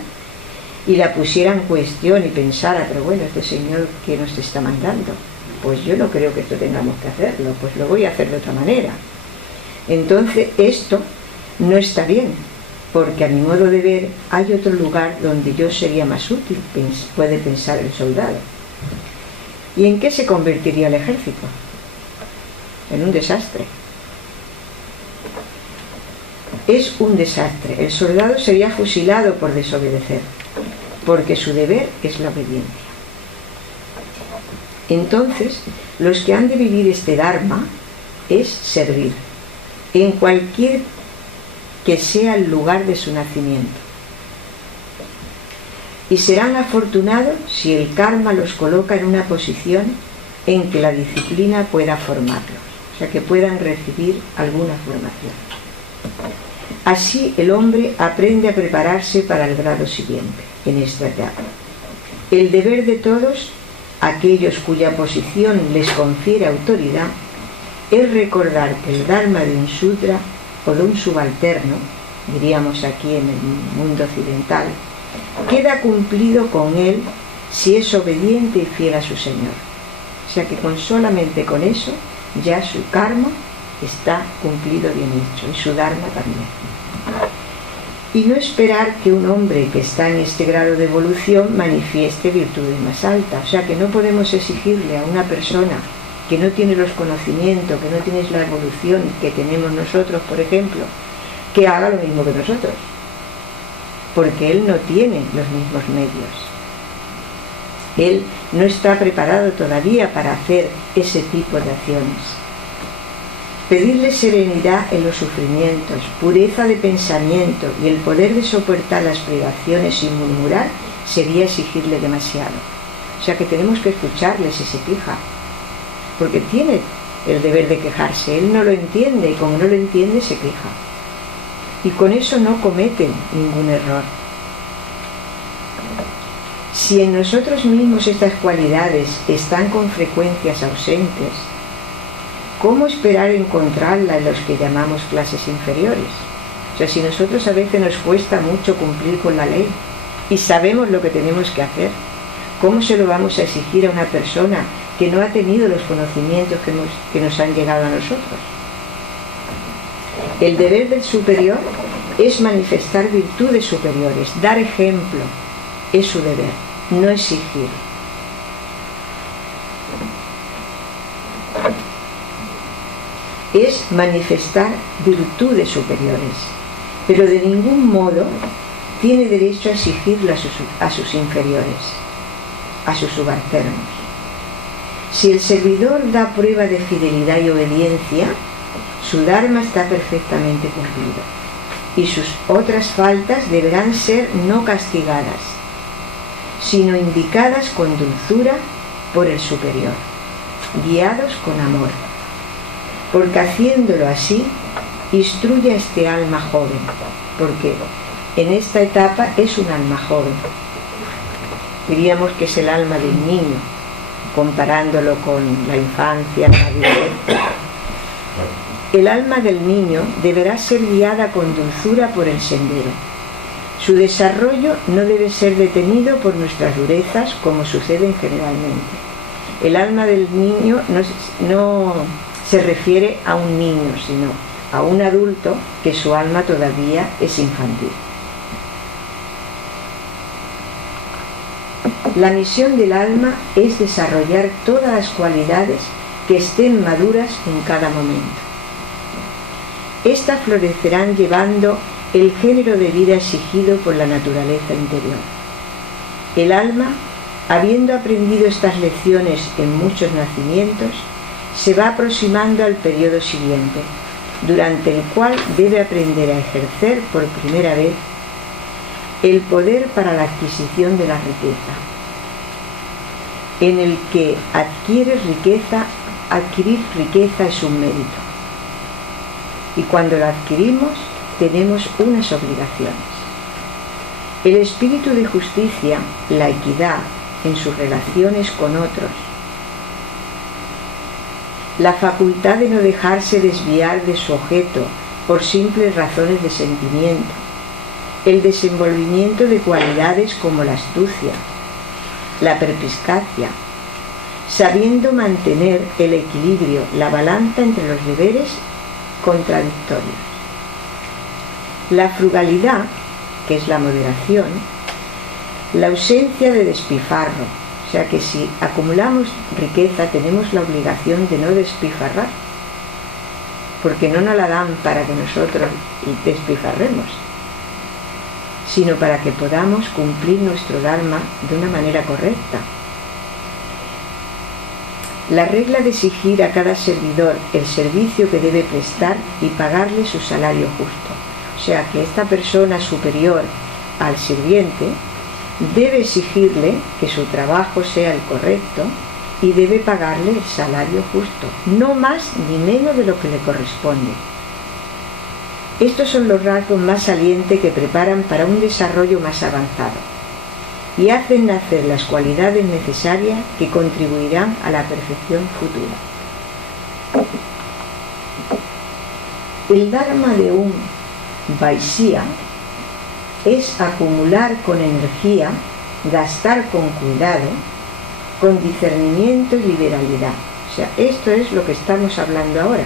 y la pusiera en cuestión y pensara, pero bueno, este señor que nos está mandando, pues yo no creo que esto tengamos que hacerlo, pues lo voy a hacer de otra manera. Entonces esto no está bien, porque a mi modo de ver hay otro lugar donde yo sería más útil, puede pensar el soldado. ¿Y en qué se convertiría el ejército? En un desastre. Es un desastre. El soldado sería fusilado por desobedecer, porque su deber es la obediencia. Entonces, los que han de vivir este dharma es servir, en cualquier que sea el lugar de su nacimiento. Y serán afortunados si el karma los coloca en una posición en que la disciplina pueda formarlos, o sea, que puedan recibir alguna formación. Así el hombre aprende a prepararse para el grado siguiente, en esta etapa. El deber de todos, aquellos cuya posición les confiere autoridad, es recordar que el dharma de un sudra o de un subalterno, diríamos aquí en el mundo occidental, queda cumplido con él si es obediente y fiel a su Señor. O sea que solamente con eso ya su karma está cumplido, bien hecho, y su dharma también. y no esperar que un hombre que está en este grado de evolución manifieste virtudes más altas. O sea que no podemos exigirle a una persona que no tiene los conocimientos, que no tiene la evolución que tenemos nosotros, por ejemplo, que haga lo mismo que nosotros, porque él no tiene los mismos medios. Él no está preparado todavía para hacer ese tipo de acciones. Pedirle serenidad en los sufrimientos, pureza de pensamiento y el poder de soportar las privaciones sin murmurar sería exigirle demasiado. O sea que tenemos que escucharle si se queja, porque tiene el deber de quejarse. Él no lo entiende y como no lo entiende se queja. Y con eso no cometen ningún error. Si en nosotros mismos estas cualidades están con frecuencias ausentes, ¿cómo esperar encontrarla en los que llamamos clases inferiores? O sea, si nosotros a veces nos cuesta mucho cumplir con la ley y sabemos lo que tenemos que hacer, ¿cómo se lo vamos a exigir a una persona que no ha tenido los conocimientos que nos han llegado a nosotros? El deber del superior es manifestar virtudes superiores, dar ejemplo, es su deber, no exigir. Es manifestar virtudes superiores, pero de ningún modo tiene derecho a exigirlo a sus inferiores, a sus subalternos. Si el servidor da prueba de fidelidad y obediencia, su dharma está perfectamente cumplido y sus otras faltas deberán ser no castigadas, sino indicadas con dulzura por el superior, guiados con amor, porque haciéndolo así instruye a este alma joven, porque en esta etapa es un alma joven. Diríamos que es el alma del niño, comparándolo con la infancia, la madurez. El alma del niño deberá ser guiada con dulzura por el sendero. Su desarrollo no debe ser detenido por nuestras durezas, como suceden generalmente. El alma del niño no se refiere a un niño, sino a un adulto que su alma todavía es infantil. La misión del alma es desarrollar todas las cualidades que estén maduras en cada momento. Estas florecerán llevando el género de vida exigido por la naturaleza interior. El alma, habiendo aprendido estas lecciones en muchos nacimientos, se va aproximando al periodo siguiente, durante el cual debe aprender a ejercer por primera vez el poder para la adquisición de la riqueza, en el que adquirir riqueza es un mérito. Y cuando la adquirimos, tenemos unas obligaciones. El espíritu de justicia, la equidad en sus relaciones con otros, la facultad de no dejarse desviar de su objeto por simples razones de sentimiento, el desenvolvimiento de cualidades como la astucia, la perspicacia, sabiendo mantener el equilibrio, la balanza entre los deberes contradictorios. La frugalidad, que es la moderación, la ausencia de despilfarro. O sea que si acumulamos riqueza tenemos la obligación de no despilfarrar, porque no nos la dan para que nosotros despilfarremos, sino para que podamos cumplir nuestro dharma de una manera correcta. La regla de exigir a cada servidor el servicio que debe prestar y pagarle su salario justo. O sea que esta persona superior al sirviente debe exigirle que su trabajo sea el correcto y debe pagarle el salario justo, no más ni menos de lo que le corresponde. Estos son los rasgos más salientes que preparan para un desarrollo más avanzado y hacen nacer las cualidades necesarias que contribuirán a la perfección futura. El dharma de un Vaisya es acumular con energía, gastar con cuidado, con discernimiento y liberalidad. O sea, esto es lo que estamos hablando ahora.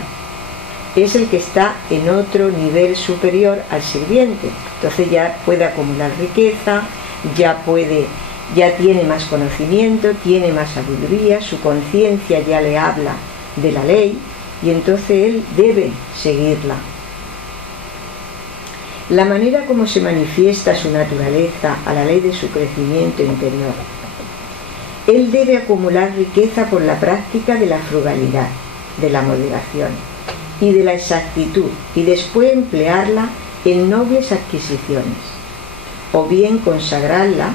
es el que está en otro nivel superior al sirviente. Entonces ya puede acumular riqueza, ya tiene más conocimiento, tiene más sabiduría, su conciencia ya le habla de la ley y entonces él debe seguirla. La manera como se manifiesta su naturaleza a la ley de su crecimiento interior. Él debe acumular riqueza por la práctica de la frugalidad, de la moderación y de la exactitud, y después emplearla en nobles adquisiciones, o bien consagrarla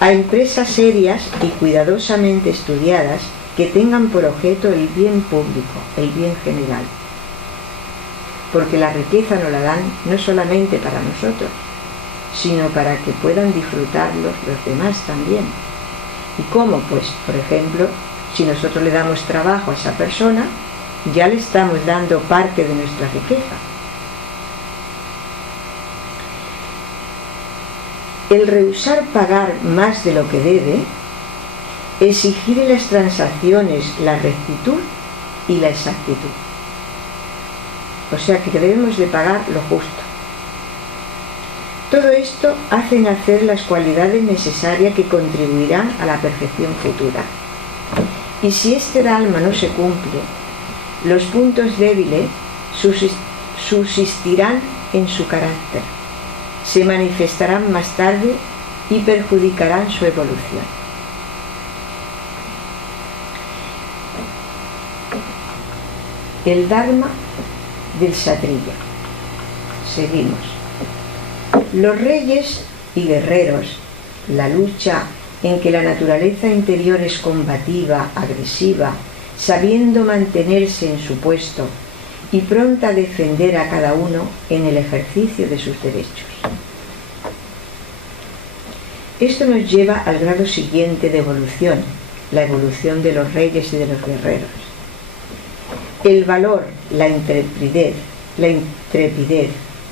a empresas serias y cuidadosamente estudiadas que tengan por objeto el bien público, el bien general. Porque la riqueza nos la dan no solamente para nosotros, sino para que puedan disfrutarlo los demás también. ¿Y cómo? Pues, por ejemplo, si nosotros le damos trabajo a esa persona, ya le estamos dando parte de nuestra riqueza. El rehusar pagar más de lo que debe, exigir en las transacciones la rectitud y la exactitud. O sea que debemos de pagar lo justo. Todo esto hace nacer las cualidades necesarias que contribuirán a la perfección futura. Y si este alma no se cumple, los puntos débiles subsistirán en su carácter, se manifestarán más tarde y perjudicarán su evolución. El Dharma del Kshatriya. Seguimos. Los reyes y guerreros, la lucha en que la naturaleza interior es combativa, agresiva, sabiendo mantenerse en su puesto y pronta a defender a cada uno en el ejercicio de sus derechos. Esto nos lleva al grado siguiente de evolución, la evolución de los reyes y de los guerreros. El valor, la intrepidez,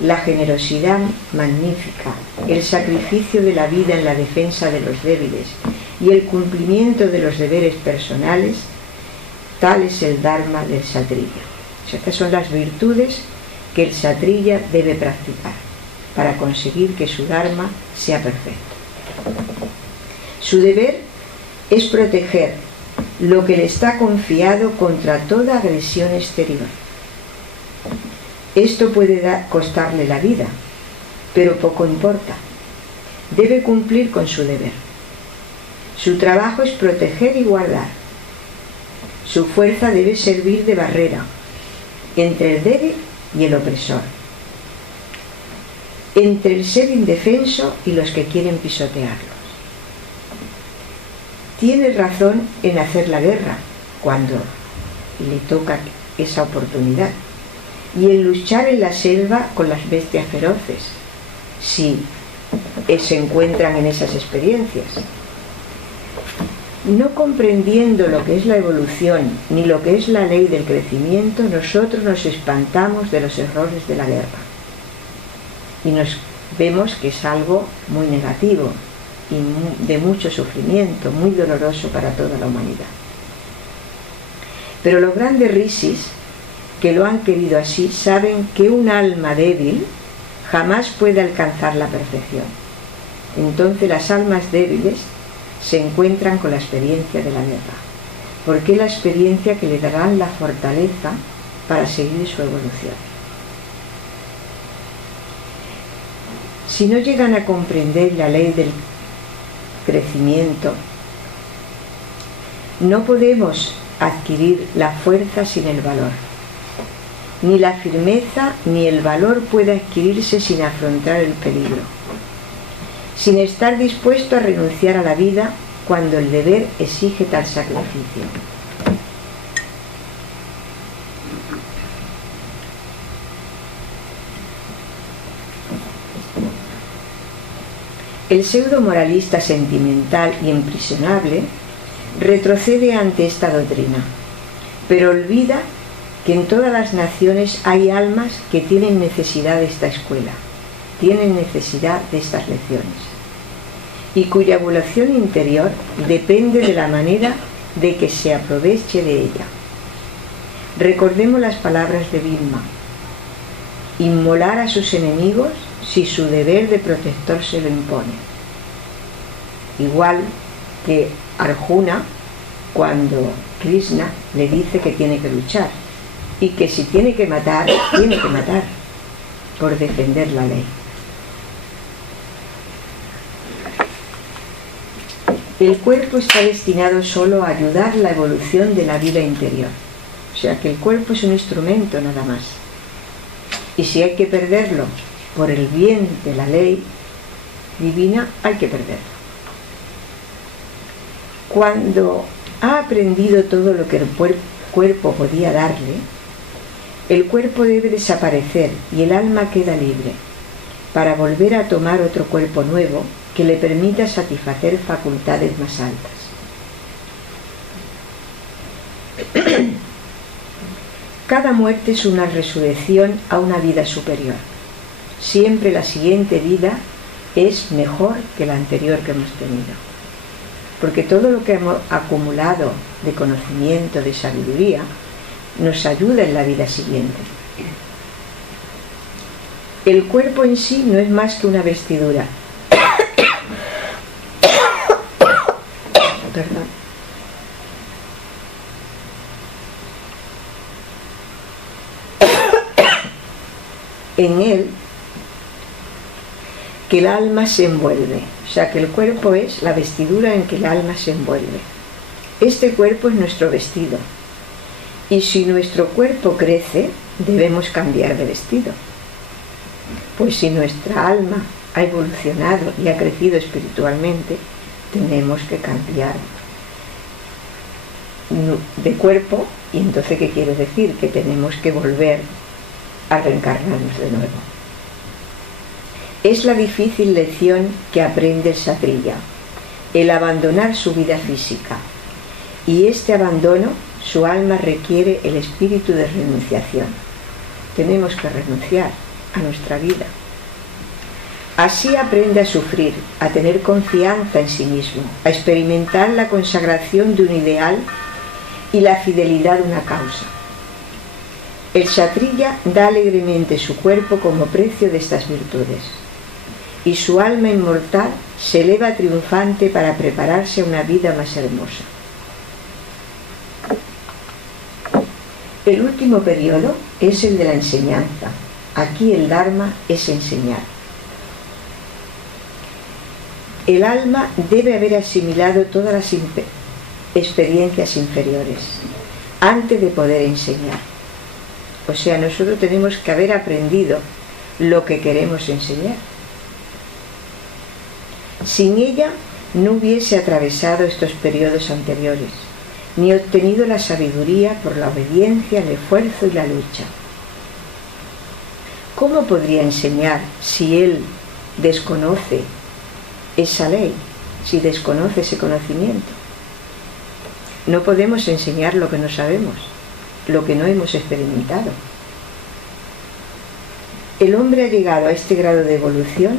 la generosidad magnífica, el sacrificio de la vida en la defensa de los débiles y el cumplimiento de los deberes personales, tal es el Dharma del Kshatriya. O sea, estas son las virtudes que el Kshatriya debe practicar para conseguir que su Dharma sea perfecto. Su deber es proteger lo que le está confiado contra toda agresión exterior. Esto puede costarle la vida, pero poco importa. Debe cumplir con su deber. Su trabajo es proteger y guardar. Su fuerza debe servir de barrera entre el débil y el opresor, entre el ser indefenso y los que quieren pisotearlos. Tiene razón en hacer la guerra cuando le toca esa oportunidad y en luchar en la selva con las bestias feroces si se encuentran en esas experiencias. No comprendiendo lo que es la evolución ni lo que es la ley del crecimiento, nosotros nos espantamos de los errores de la guerra y nos vemos que es algo muy negativo y de mucho sufrimiento, muy doloroso para toda la humanidad. Pero los grandes rishis que lo han querido así saben que un alma débil jamás puede alcanzar la perfección. Entonces las almas débiles se encuentran con la experiencia de la guerra, porque es la experiencia que le dará la fortaleza para seguir su evolución. Si no llegan a comprender la ley del crecimiento, no podemos adquirir la fuerza sin el valor. Ni la firmeza ni el valor puede adquirirse sin afrontar el peligro, sin estar dispuesto a renunciar a la vida cuando el deber exige tal sacrificio. El pseudo moralista sentimental y impresionable retrocede ante esta doctrina, pero olvida que en todas las naciones hay almas que tienen necesidad de esta escuela, tienen necesidad de estas lecciones, y cuya evolución interior depende de la manera de que se aproveche de ella. Recordemos las palabras de Bhima: inmolar a sus enemigos si su deber de protector se lo impone. Igual que Arjuna, cuando Krishna le dice que tiene que luchar y que si tiene que matar por defender la ley. El cuerpo está destinado solo a ayudar la evolución de la vida interior. O sea que el cuerpo es un instrumento nada más. Y si hay que perderlo por el bien de la ley divina, hay que perderlo. Cuando ha aprendido todo lo que el cuerpo podía darle, el cuerpo debe desaparecer y el alma queda libre, para volver a tomar otro cuerpo nuevo que le permita satisfacer facultades más altas. Cada muerte es una resurrección a una vida superior. Siempre la siguiente vida es mejor que la anterior que hemos tenido. Porque todo lo que hemos acumulado de conocimiento, de sabiduría, nos ayuda en la vida siguiente. El cuerpo en sí no es más que una vestidura. Perdón. En él que el alma se envuelve, o sea que el cuerpo es la vestidura en que el alma se envuelve. Este cuerpo es nuestro vestido y si nuestro cuerpo crece debemos cambiar de vestido, pues si nuestra alma ha evolucionado y ha crecido espiritualmente, tenemos que cambiar de cuerpo. Y entonces, ¿qué quiere decir? Que tenemos que volver a reencarnarnos de nuevo. Es la difícil lección que aprende el Kshatriya, el abandonar su vida física, y este abandono su alma requiere el espíritu de renunciación. Tenemos que renunciar a nuestra vida. Así aprende a sufrir, a tener confianza en sí mismo, a experimentar la consagración de un ideal y la fidelidad de una causa. El Kshatriya da alegremente su cuerpo como precio de estas virtudes, y su alma inmortal se eleva triunfante para prepararse a una vida más hermosa. El último periodo es el de la enseñanza. Aquí el Dharma es enseñar. El alma debe haber asimilado todas las experiencias inferiores antes de poder enseñar. O sea, nosotros tenemos que haber aprendido lo que queremos enseñar. Sin ella no hubiese atravesado estos periodos anteriores, ni obtenido la sabiduría por la obediencia, el esfuerzo y la lucha. ¿Cómo podría enseñar si él desconoce esa ley, si desconoce ese conocimiento? No podemos enseñar lo que no sabemos, lo que no hemos experimentado. El hombre ha llegado a este grado de evolución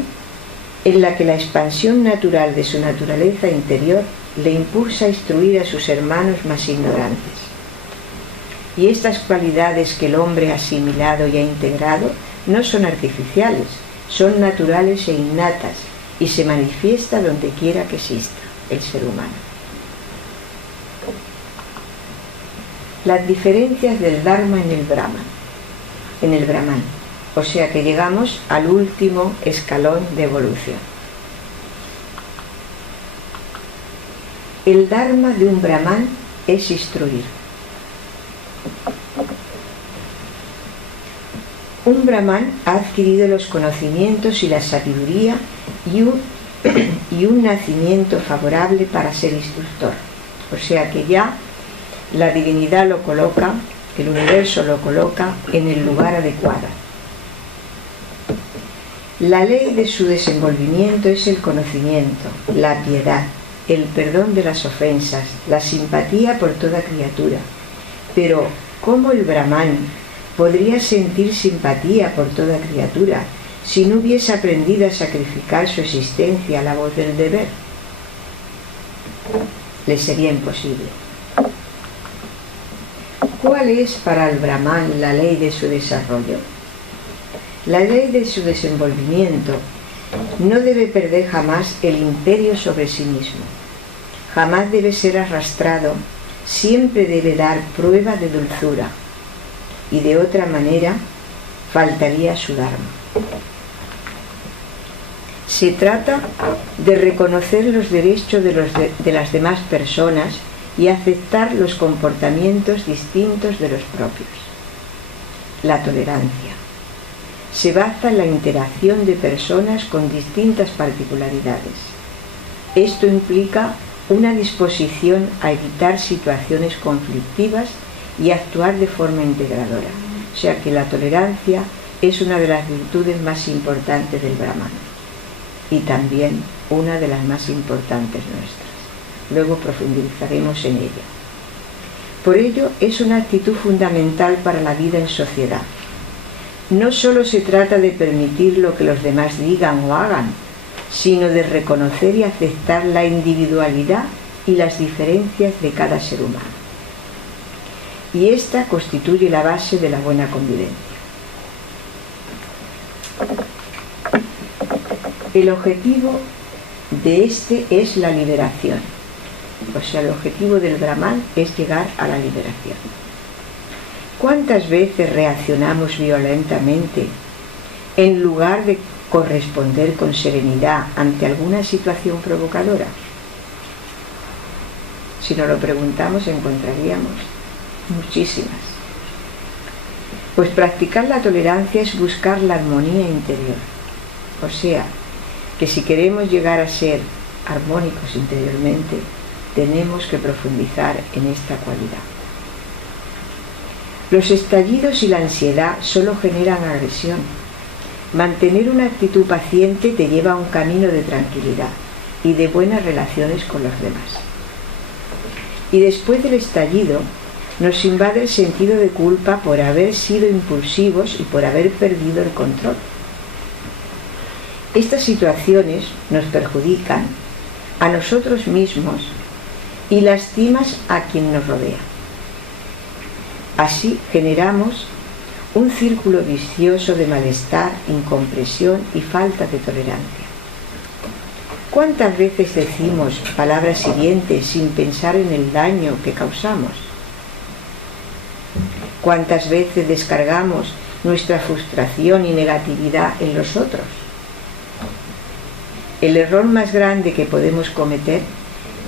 en la que la expansión natural de su naturaleza interior le impulsa a instruir a sus hermanos más ignorantes. Y estas cualidades que el hombre ha asimilado y ha integrado no son artificiales, son naturales e innatas y se manifiesta donde quiera que exista el ser humano. Las diferencias del Dharma en el Brahman, o sea que llegamos al último escalón de evolución. El Dharma de un Brahman es instruir. Un Brahman ha adquirido los conocimientos y la sabiduría y un nacimiento favorable para ser instructor. O sea que ya la divinidad lo coloca, el universo lo coloca en el lugar adecuado. La ley de su desenvolvimiento es el conocimiento, la piedad, el perdón de las ofensas, la simpatía por toda criatura. Pero, ¿cómo el Brahman podría sentir simpatía por toda criatura si no hubiese aprendido a sacrificar su existencia a la voz del deber? Le sería imposible. ¿Cuál es para el Brahman la ley de su desarrollo? La ley de su desenvolvimiento no debe perder jamás el imperio sobre sí mismo. Jamás debe ser arrastrado, siempre debe dar prueba de dulzura, y de otra manera faltaría su dharma. Se trata de reconocer los derechos de las demás personas y aceptar los comportamientos distintos de los propios. La tolerancia se basa en la interacción de personas con distintas particularidades. Esto implica una disposición a evitar situaciones conflictivas y actuar de forma integradora. O sea que la tolerancia es una de las virtudes más importantes del Brahman y también una de las más importantes nuestras. Luego profundizaremos en ella. Por ello es una actitud fundamental para la vida en sociedad. No solo se trata de permitir lo que los demás digan o hagan, sino de reconocer y aceptar la individualidad y las diferencias de cada ser humano. Y esta constituye la base de la buena convivencia. El objetivo de este es la liberación. O sea, el objetivo del Brahman es llegar a la liberación. ¿Cuántas veces reaccionamos violentamente en lugar de corresponder con serenidad ante alguna situación provocadora? Si nos lo preguntamos, encontraríamos muchísimas. Pues practicar la tolerancia es buscar la armonía interior. O sea, que si queremos llegar a ser armónicos interiormente, tenemos que profundizar en esta cualidad. Los estallidos y la ansiedad solo generan agresión. Mantener una actitud paciente te lleva a un camino de tranquilidad y de buenas relaciones con los demás. Y después del estallido, nos invade el sentido de culpa por haber sido impulsivos y por haber perdido el control. Estas situaciones nos perjudican a nosotros mismos y lastimas a quien nos rodea. Así generamos un círculo vicioso de malestar, incomprensión y falta de tolerancia. ¿Cuántas veces decimos palabras hirientes sin pensar en el daño que causamos? ¿Cuántas veces descargamos nuestra frustración y negatividad en los otros? El error más grande que podemos cometer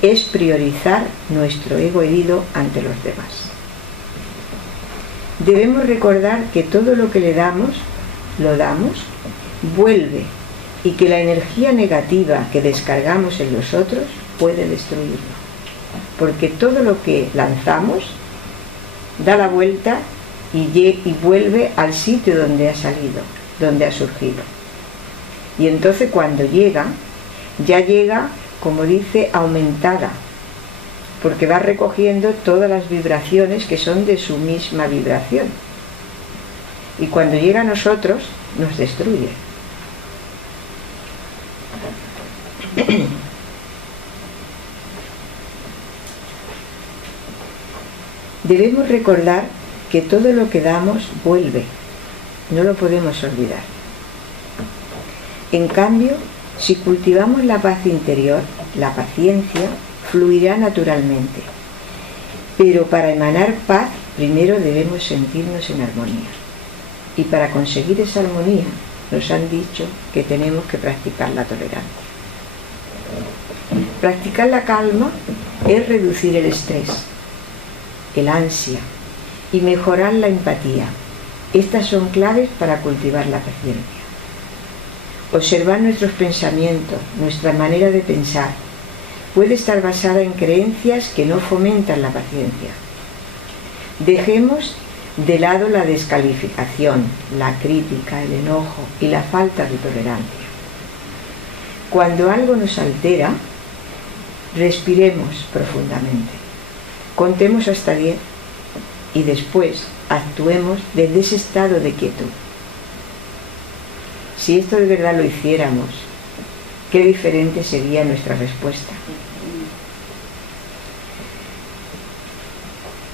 es priorizar nuestro ego herido ante los demás. Debemos recordar que todo lo que le damos, vuelve, y que la energía negativa que descargamos en los otros puede destruirlo. Porque todo lo que lanzamos da la vuelta y vuelve al sitio donde ha salido, donde ha surgido. Y entonces cuando llega, ya llega, como dice, aumentada, porque va recogiendo todas las vibraciones que son de su misma vibración. Y cuando llega a nosotros, nos destruye. Debemos recordar que todo lo que damos vuelve, no lo podemos olvidar. En cambio, si cultivamos la paz interior, la paciencia fluirá naturalmente. Pero para emanar paz, primero debemos sentirnos en armonía. Y para conseguir esa armonía, nos han dicho que tenemos que practicar la tolerancia. Practicar la calma es reducir el estrés, el ansia y mejorar la empatía. Estas son claves para cultivar la paciencia. Observar nuestros pensamientos, nuestra manera de pensar, puede estar basada en creencias que no fomentan la paciencia. Dejemos de lado la descalificación, la crítica, el enojo y la falta de tolerancia. Cuando algo nos altera, respiremos profundamente, contemos hasta 10 y después actuemos desde ese estado de quietud. Si esto de verdad lo hiciéramos, qué diferente sería nuestra respuesta.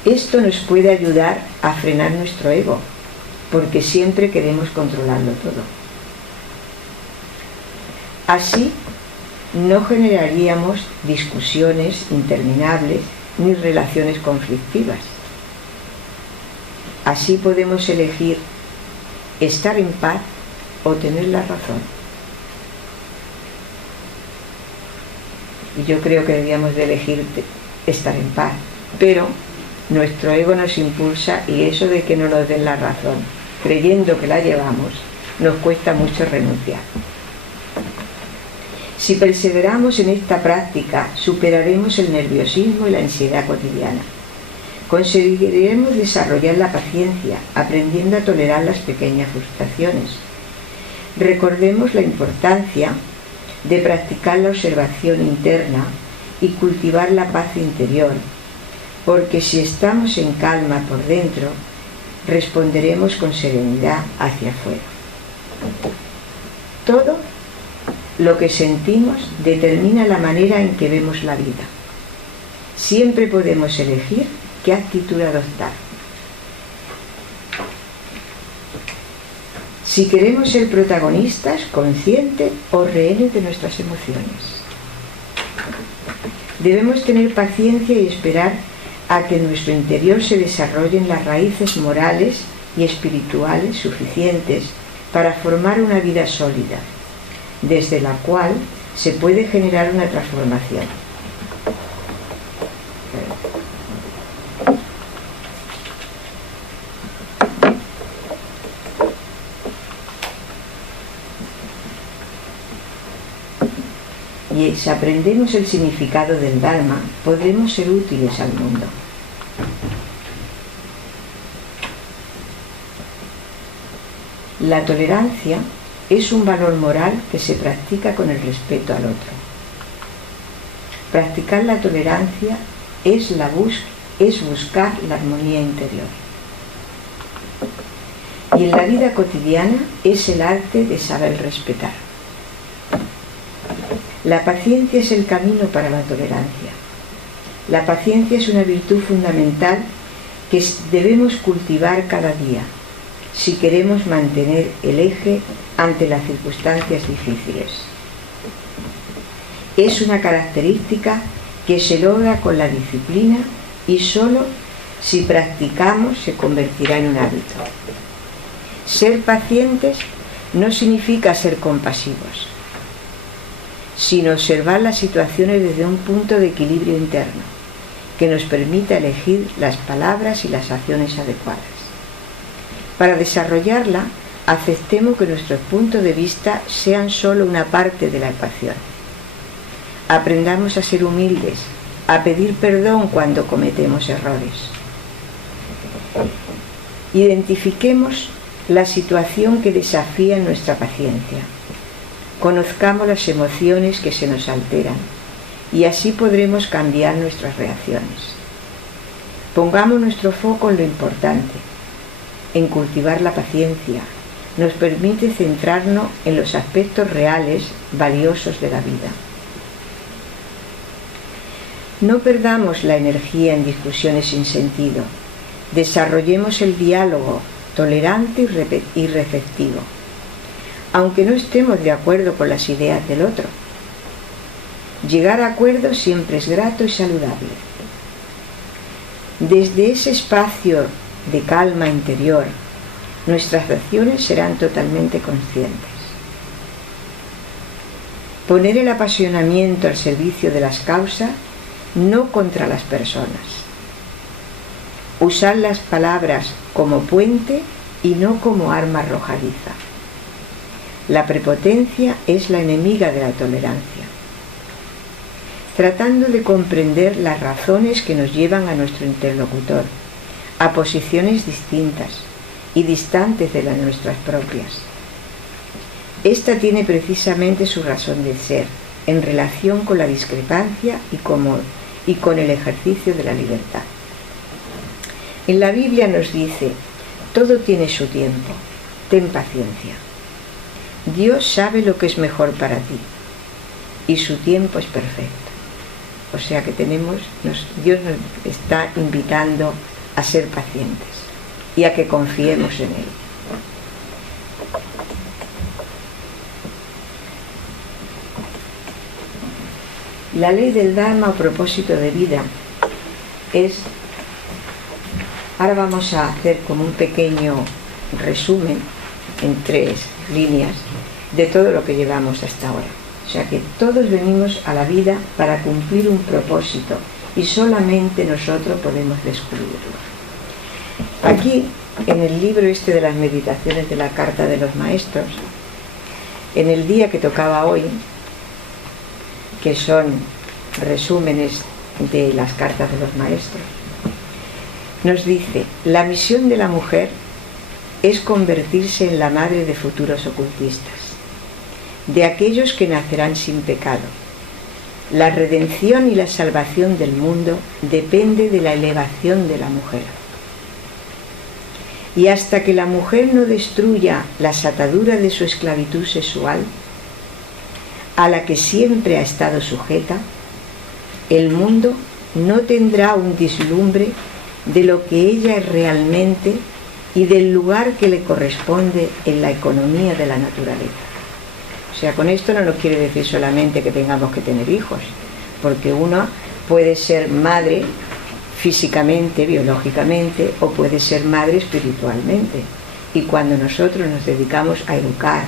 Esto nos puede ayudar a frenar nuestro ego porque siempre queremos controlarlo todo. Así no generaríamos discusiones interminables ni relaciones conflictivas. Así podemos elegir estar en paz o tener la razón. Y yo creo que debíamos de elegir estar en paz, pero nuestro ego nos impulsa, y eso de que no nos den la razón, creyendo que la llevamos, nos cuesta mucho renunciar. Si perseveramos en esta práctica, superaremos el nerviosismo y la ansiedad cotidiana. Conseguiremos desarrollar la paciencia, aprendiendo a tolerar las pequeñas frustraciones. Recordemos la importancia de practicar la observación interna y cultivar la paz interior, porque si estamos en calma por dentro, responderemos con serenidad hacia afuera. Todo lo que sentimos determina la manera en que vemos la vida. Siempre podemos elegir qué actitud adoptar. Si queremos ser protagonistas, conscientes o rehenes de nuestras emociones. Debemos tener paciencia y esperar a que en nuestro interior se desarrollen las raíces morales y espirituales suficientes para formar una vida sólida, desde la cual se puede generar una transformación. Y si aprendemos el significado del Dharma, podremos ser útiles al mundo. La tolerancia es un valor moral que se practica con el respeto al otro. Practicar la tolerancia es buscar la armonía interior. Y en la vida cotidiana es el arte de saber respetar. La paciencia es el camino para la tolerancia. La paciencia es una virtud fundamental que debemos cultivar cada día si queremos mantener el eje ante las circunstancias difíciles. Es una característica que se logra con la disciplina y solo si practicamos se convertirá en un hábito. Ser pacientes no significa ser compasivos, sino observar las situaciones desde un punto de equilibrio interno, que nos permita elegir las palabras y las acciones adecuadas. Para desarrollarla, aceptemos que nuestros puntos de vista sean solo una parte de la ecuación. Aprendamos a ser humildes, a pedir perdón cuando cometemos errores. Identifiquemos la situación que desafía nuestra paciencia. Conozcamos las emociones que se nos alteran y así podremos cambiar nuestras reacciones. Pongamos nuestro foco en lo importante, en cultivar la paciencia. Nos permite centrarnos en los aspectos reales, valiosos de la vida. No perdamos la energía en discusiones sin sentido. Desarrollemos el diálogo tolerante y receptivo, aunque no estemos de acuerdo con las ideas del otro. Llegar a acuerdos siempre es grato y saludable. Desde ese espacio de calma interior, nuestras acciones serán totalmente conscientes. Poner el apasionamiento al servicio de las causas, no contra las personas. Usar las palabras como puente y no como arma arrojadiza. La prepotencia es la enemiga de la tolerancia. Tratando de comprender las razones que nos llevan a nuestro interlocutor a posiciones distintas y distantes de las nuestras propias. Esta tiene precisamente su razón de ser en relación con la discrepancia y con el ejercicio de la libertad. En la Biblia nos dice: todo tiene su tiempo, ten paciencia. Dios sabe lo que es mejor para ti y su tiempo es perfecto. O sea que Dios nos está invitando a ser pacientes y a que confiemos en Él. La ley del Dharma o propósito de vida es... Ahora vamos a hacer como un pequeño resumen en 3 líneas de todo lo que llevamos hasta ahora. O sea que todos venimos a la vida para cumplir un propósito y solamente nosotros podemos descubrirlo. Aquí, en el libro este de las meditaciones de la Carta de los Maestros, en el día que tocaba hoy, que son resúmenes de las cartas de los maestros, nos dice: la misión de la mujer es convertirse en la madre de futuros ocultistas, de aquellos que nacerán sin pecado. La redención y la salvación del mundo depende de la elevación de la mujer. Y hasta que la mujer no destruya las ataduras de su esclavitud sexual, a la que siempre ha estado sujeta, el mundo no tendrá un vislumbre de lo que ella es realmente y del lugar que le corresponde en la economía de la naturaleza. O sea, con esto no nos quiere decir solamente que tengamos que tener hijos, porque uno puede ser madre físicamente, biológicamente, o puede ser madre espiritualmente. Y cuando nosotros nos dedicamos a educar,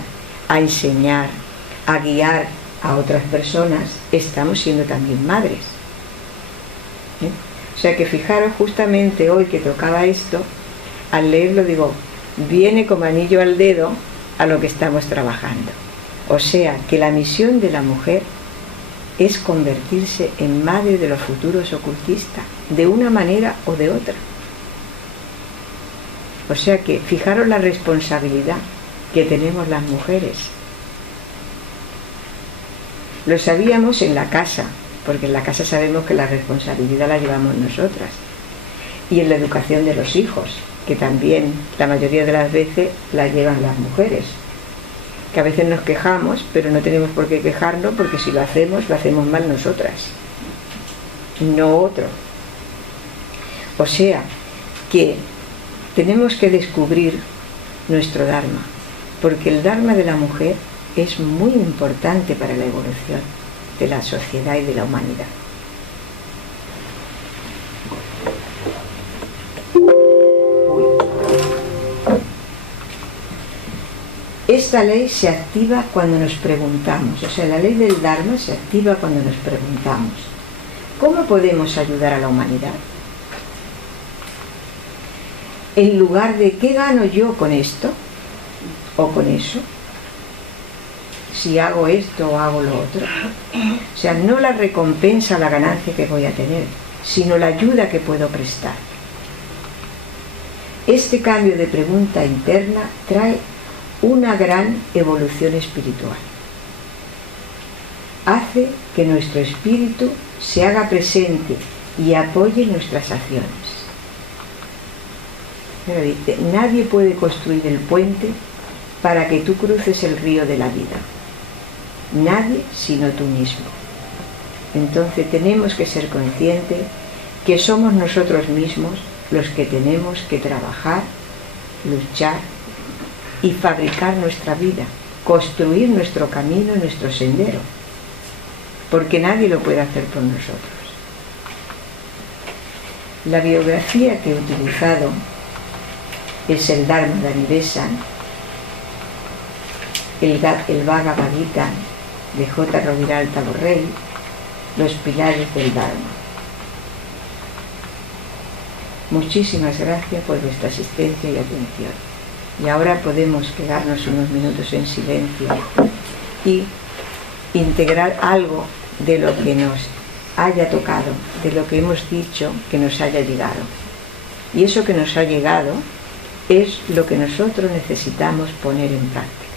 a enseñar, a guiar a otras personas, estamos siendo también madres. O sea que fijaros, justamente hoy que tocaba esto, al leerlo digo, viene como anillo al dedo a lo que estamos trabajando. O sea que la misión de la mujer es convertirse en madre de los futuros ocultistas, de una manera o de otra. O sea que fijaros la responsabilidad que tenemos las mujeres. Lo sabíamos en la casa, porque en la casa sabemos que la responsabilidad la llevamos nosotras, y en la educación de los hijos, que también la mayoría de las veces la llevan las mujeres, que a veces nos quejamos, pero no tenemos por qué quejarnos, porque si lo hacemos mal nosotras, no otro. O sea que tenemos que descubrir nuestro Dharma, porque el Dharma de la mujer es muy importante para la evolución de la sociedad y de la humanidad. Esta ley se activa cuando nos preguntamos, o sea, la ley del Dharma se activa cuando nos preguntamos: ¿cómo podemos ayudar a la humanidad? En lugar de ¿qué gano yo con esto o con eso? Si hago esto o hago lo otro. O sea, no la recompensa, la ganancia que voy a tener, sino la ayuda que puedo prestar. Este cambio de pregunta interna trae una gran evolución espiritual. Hace que nuestro espíritu se haga presente y apoye nuestras acciones. Pero dice, nadie puede construir el puente para que tú cruces el río de la vida. Nadie sino tú mismo. Entonces tenemos que ser conscientes que somos nosotros mismos los que tenemos que trabajar, luchar y fabricar nuestra vida, construir nuestro camino y nuestro sendero, porque nadie lo puede hacer por nosotros. La biografía que he utilizado es el Dharma de Anibesan, el Bhagavad Gita de J. Roviralta Borrell, los pilares del Dharma. Muchísimas gracias por vuestra asistencia y atención. Y ahora podemos quedarnos unos minutos en silencio y integrar algo de lo que nos haya tocado, de lo que hemos dicho que nos haya llegado. Y eso que nos ha llegado es lo que nosotros necesitamos poner en práctica.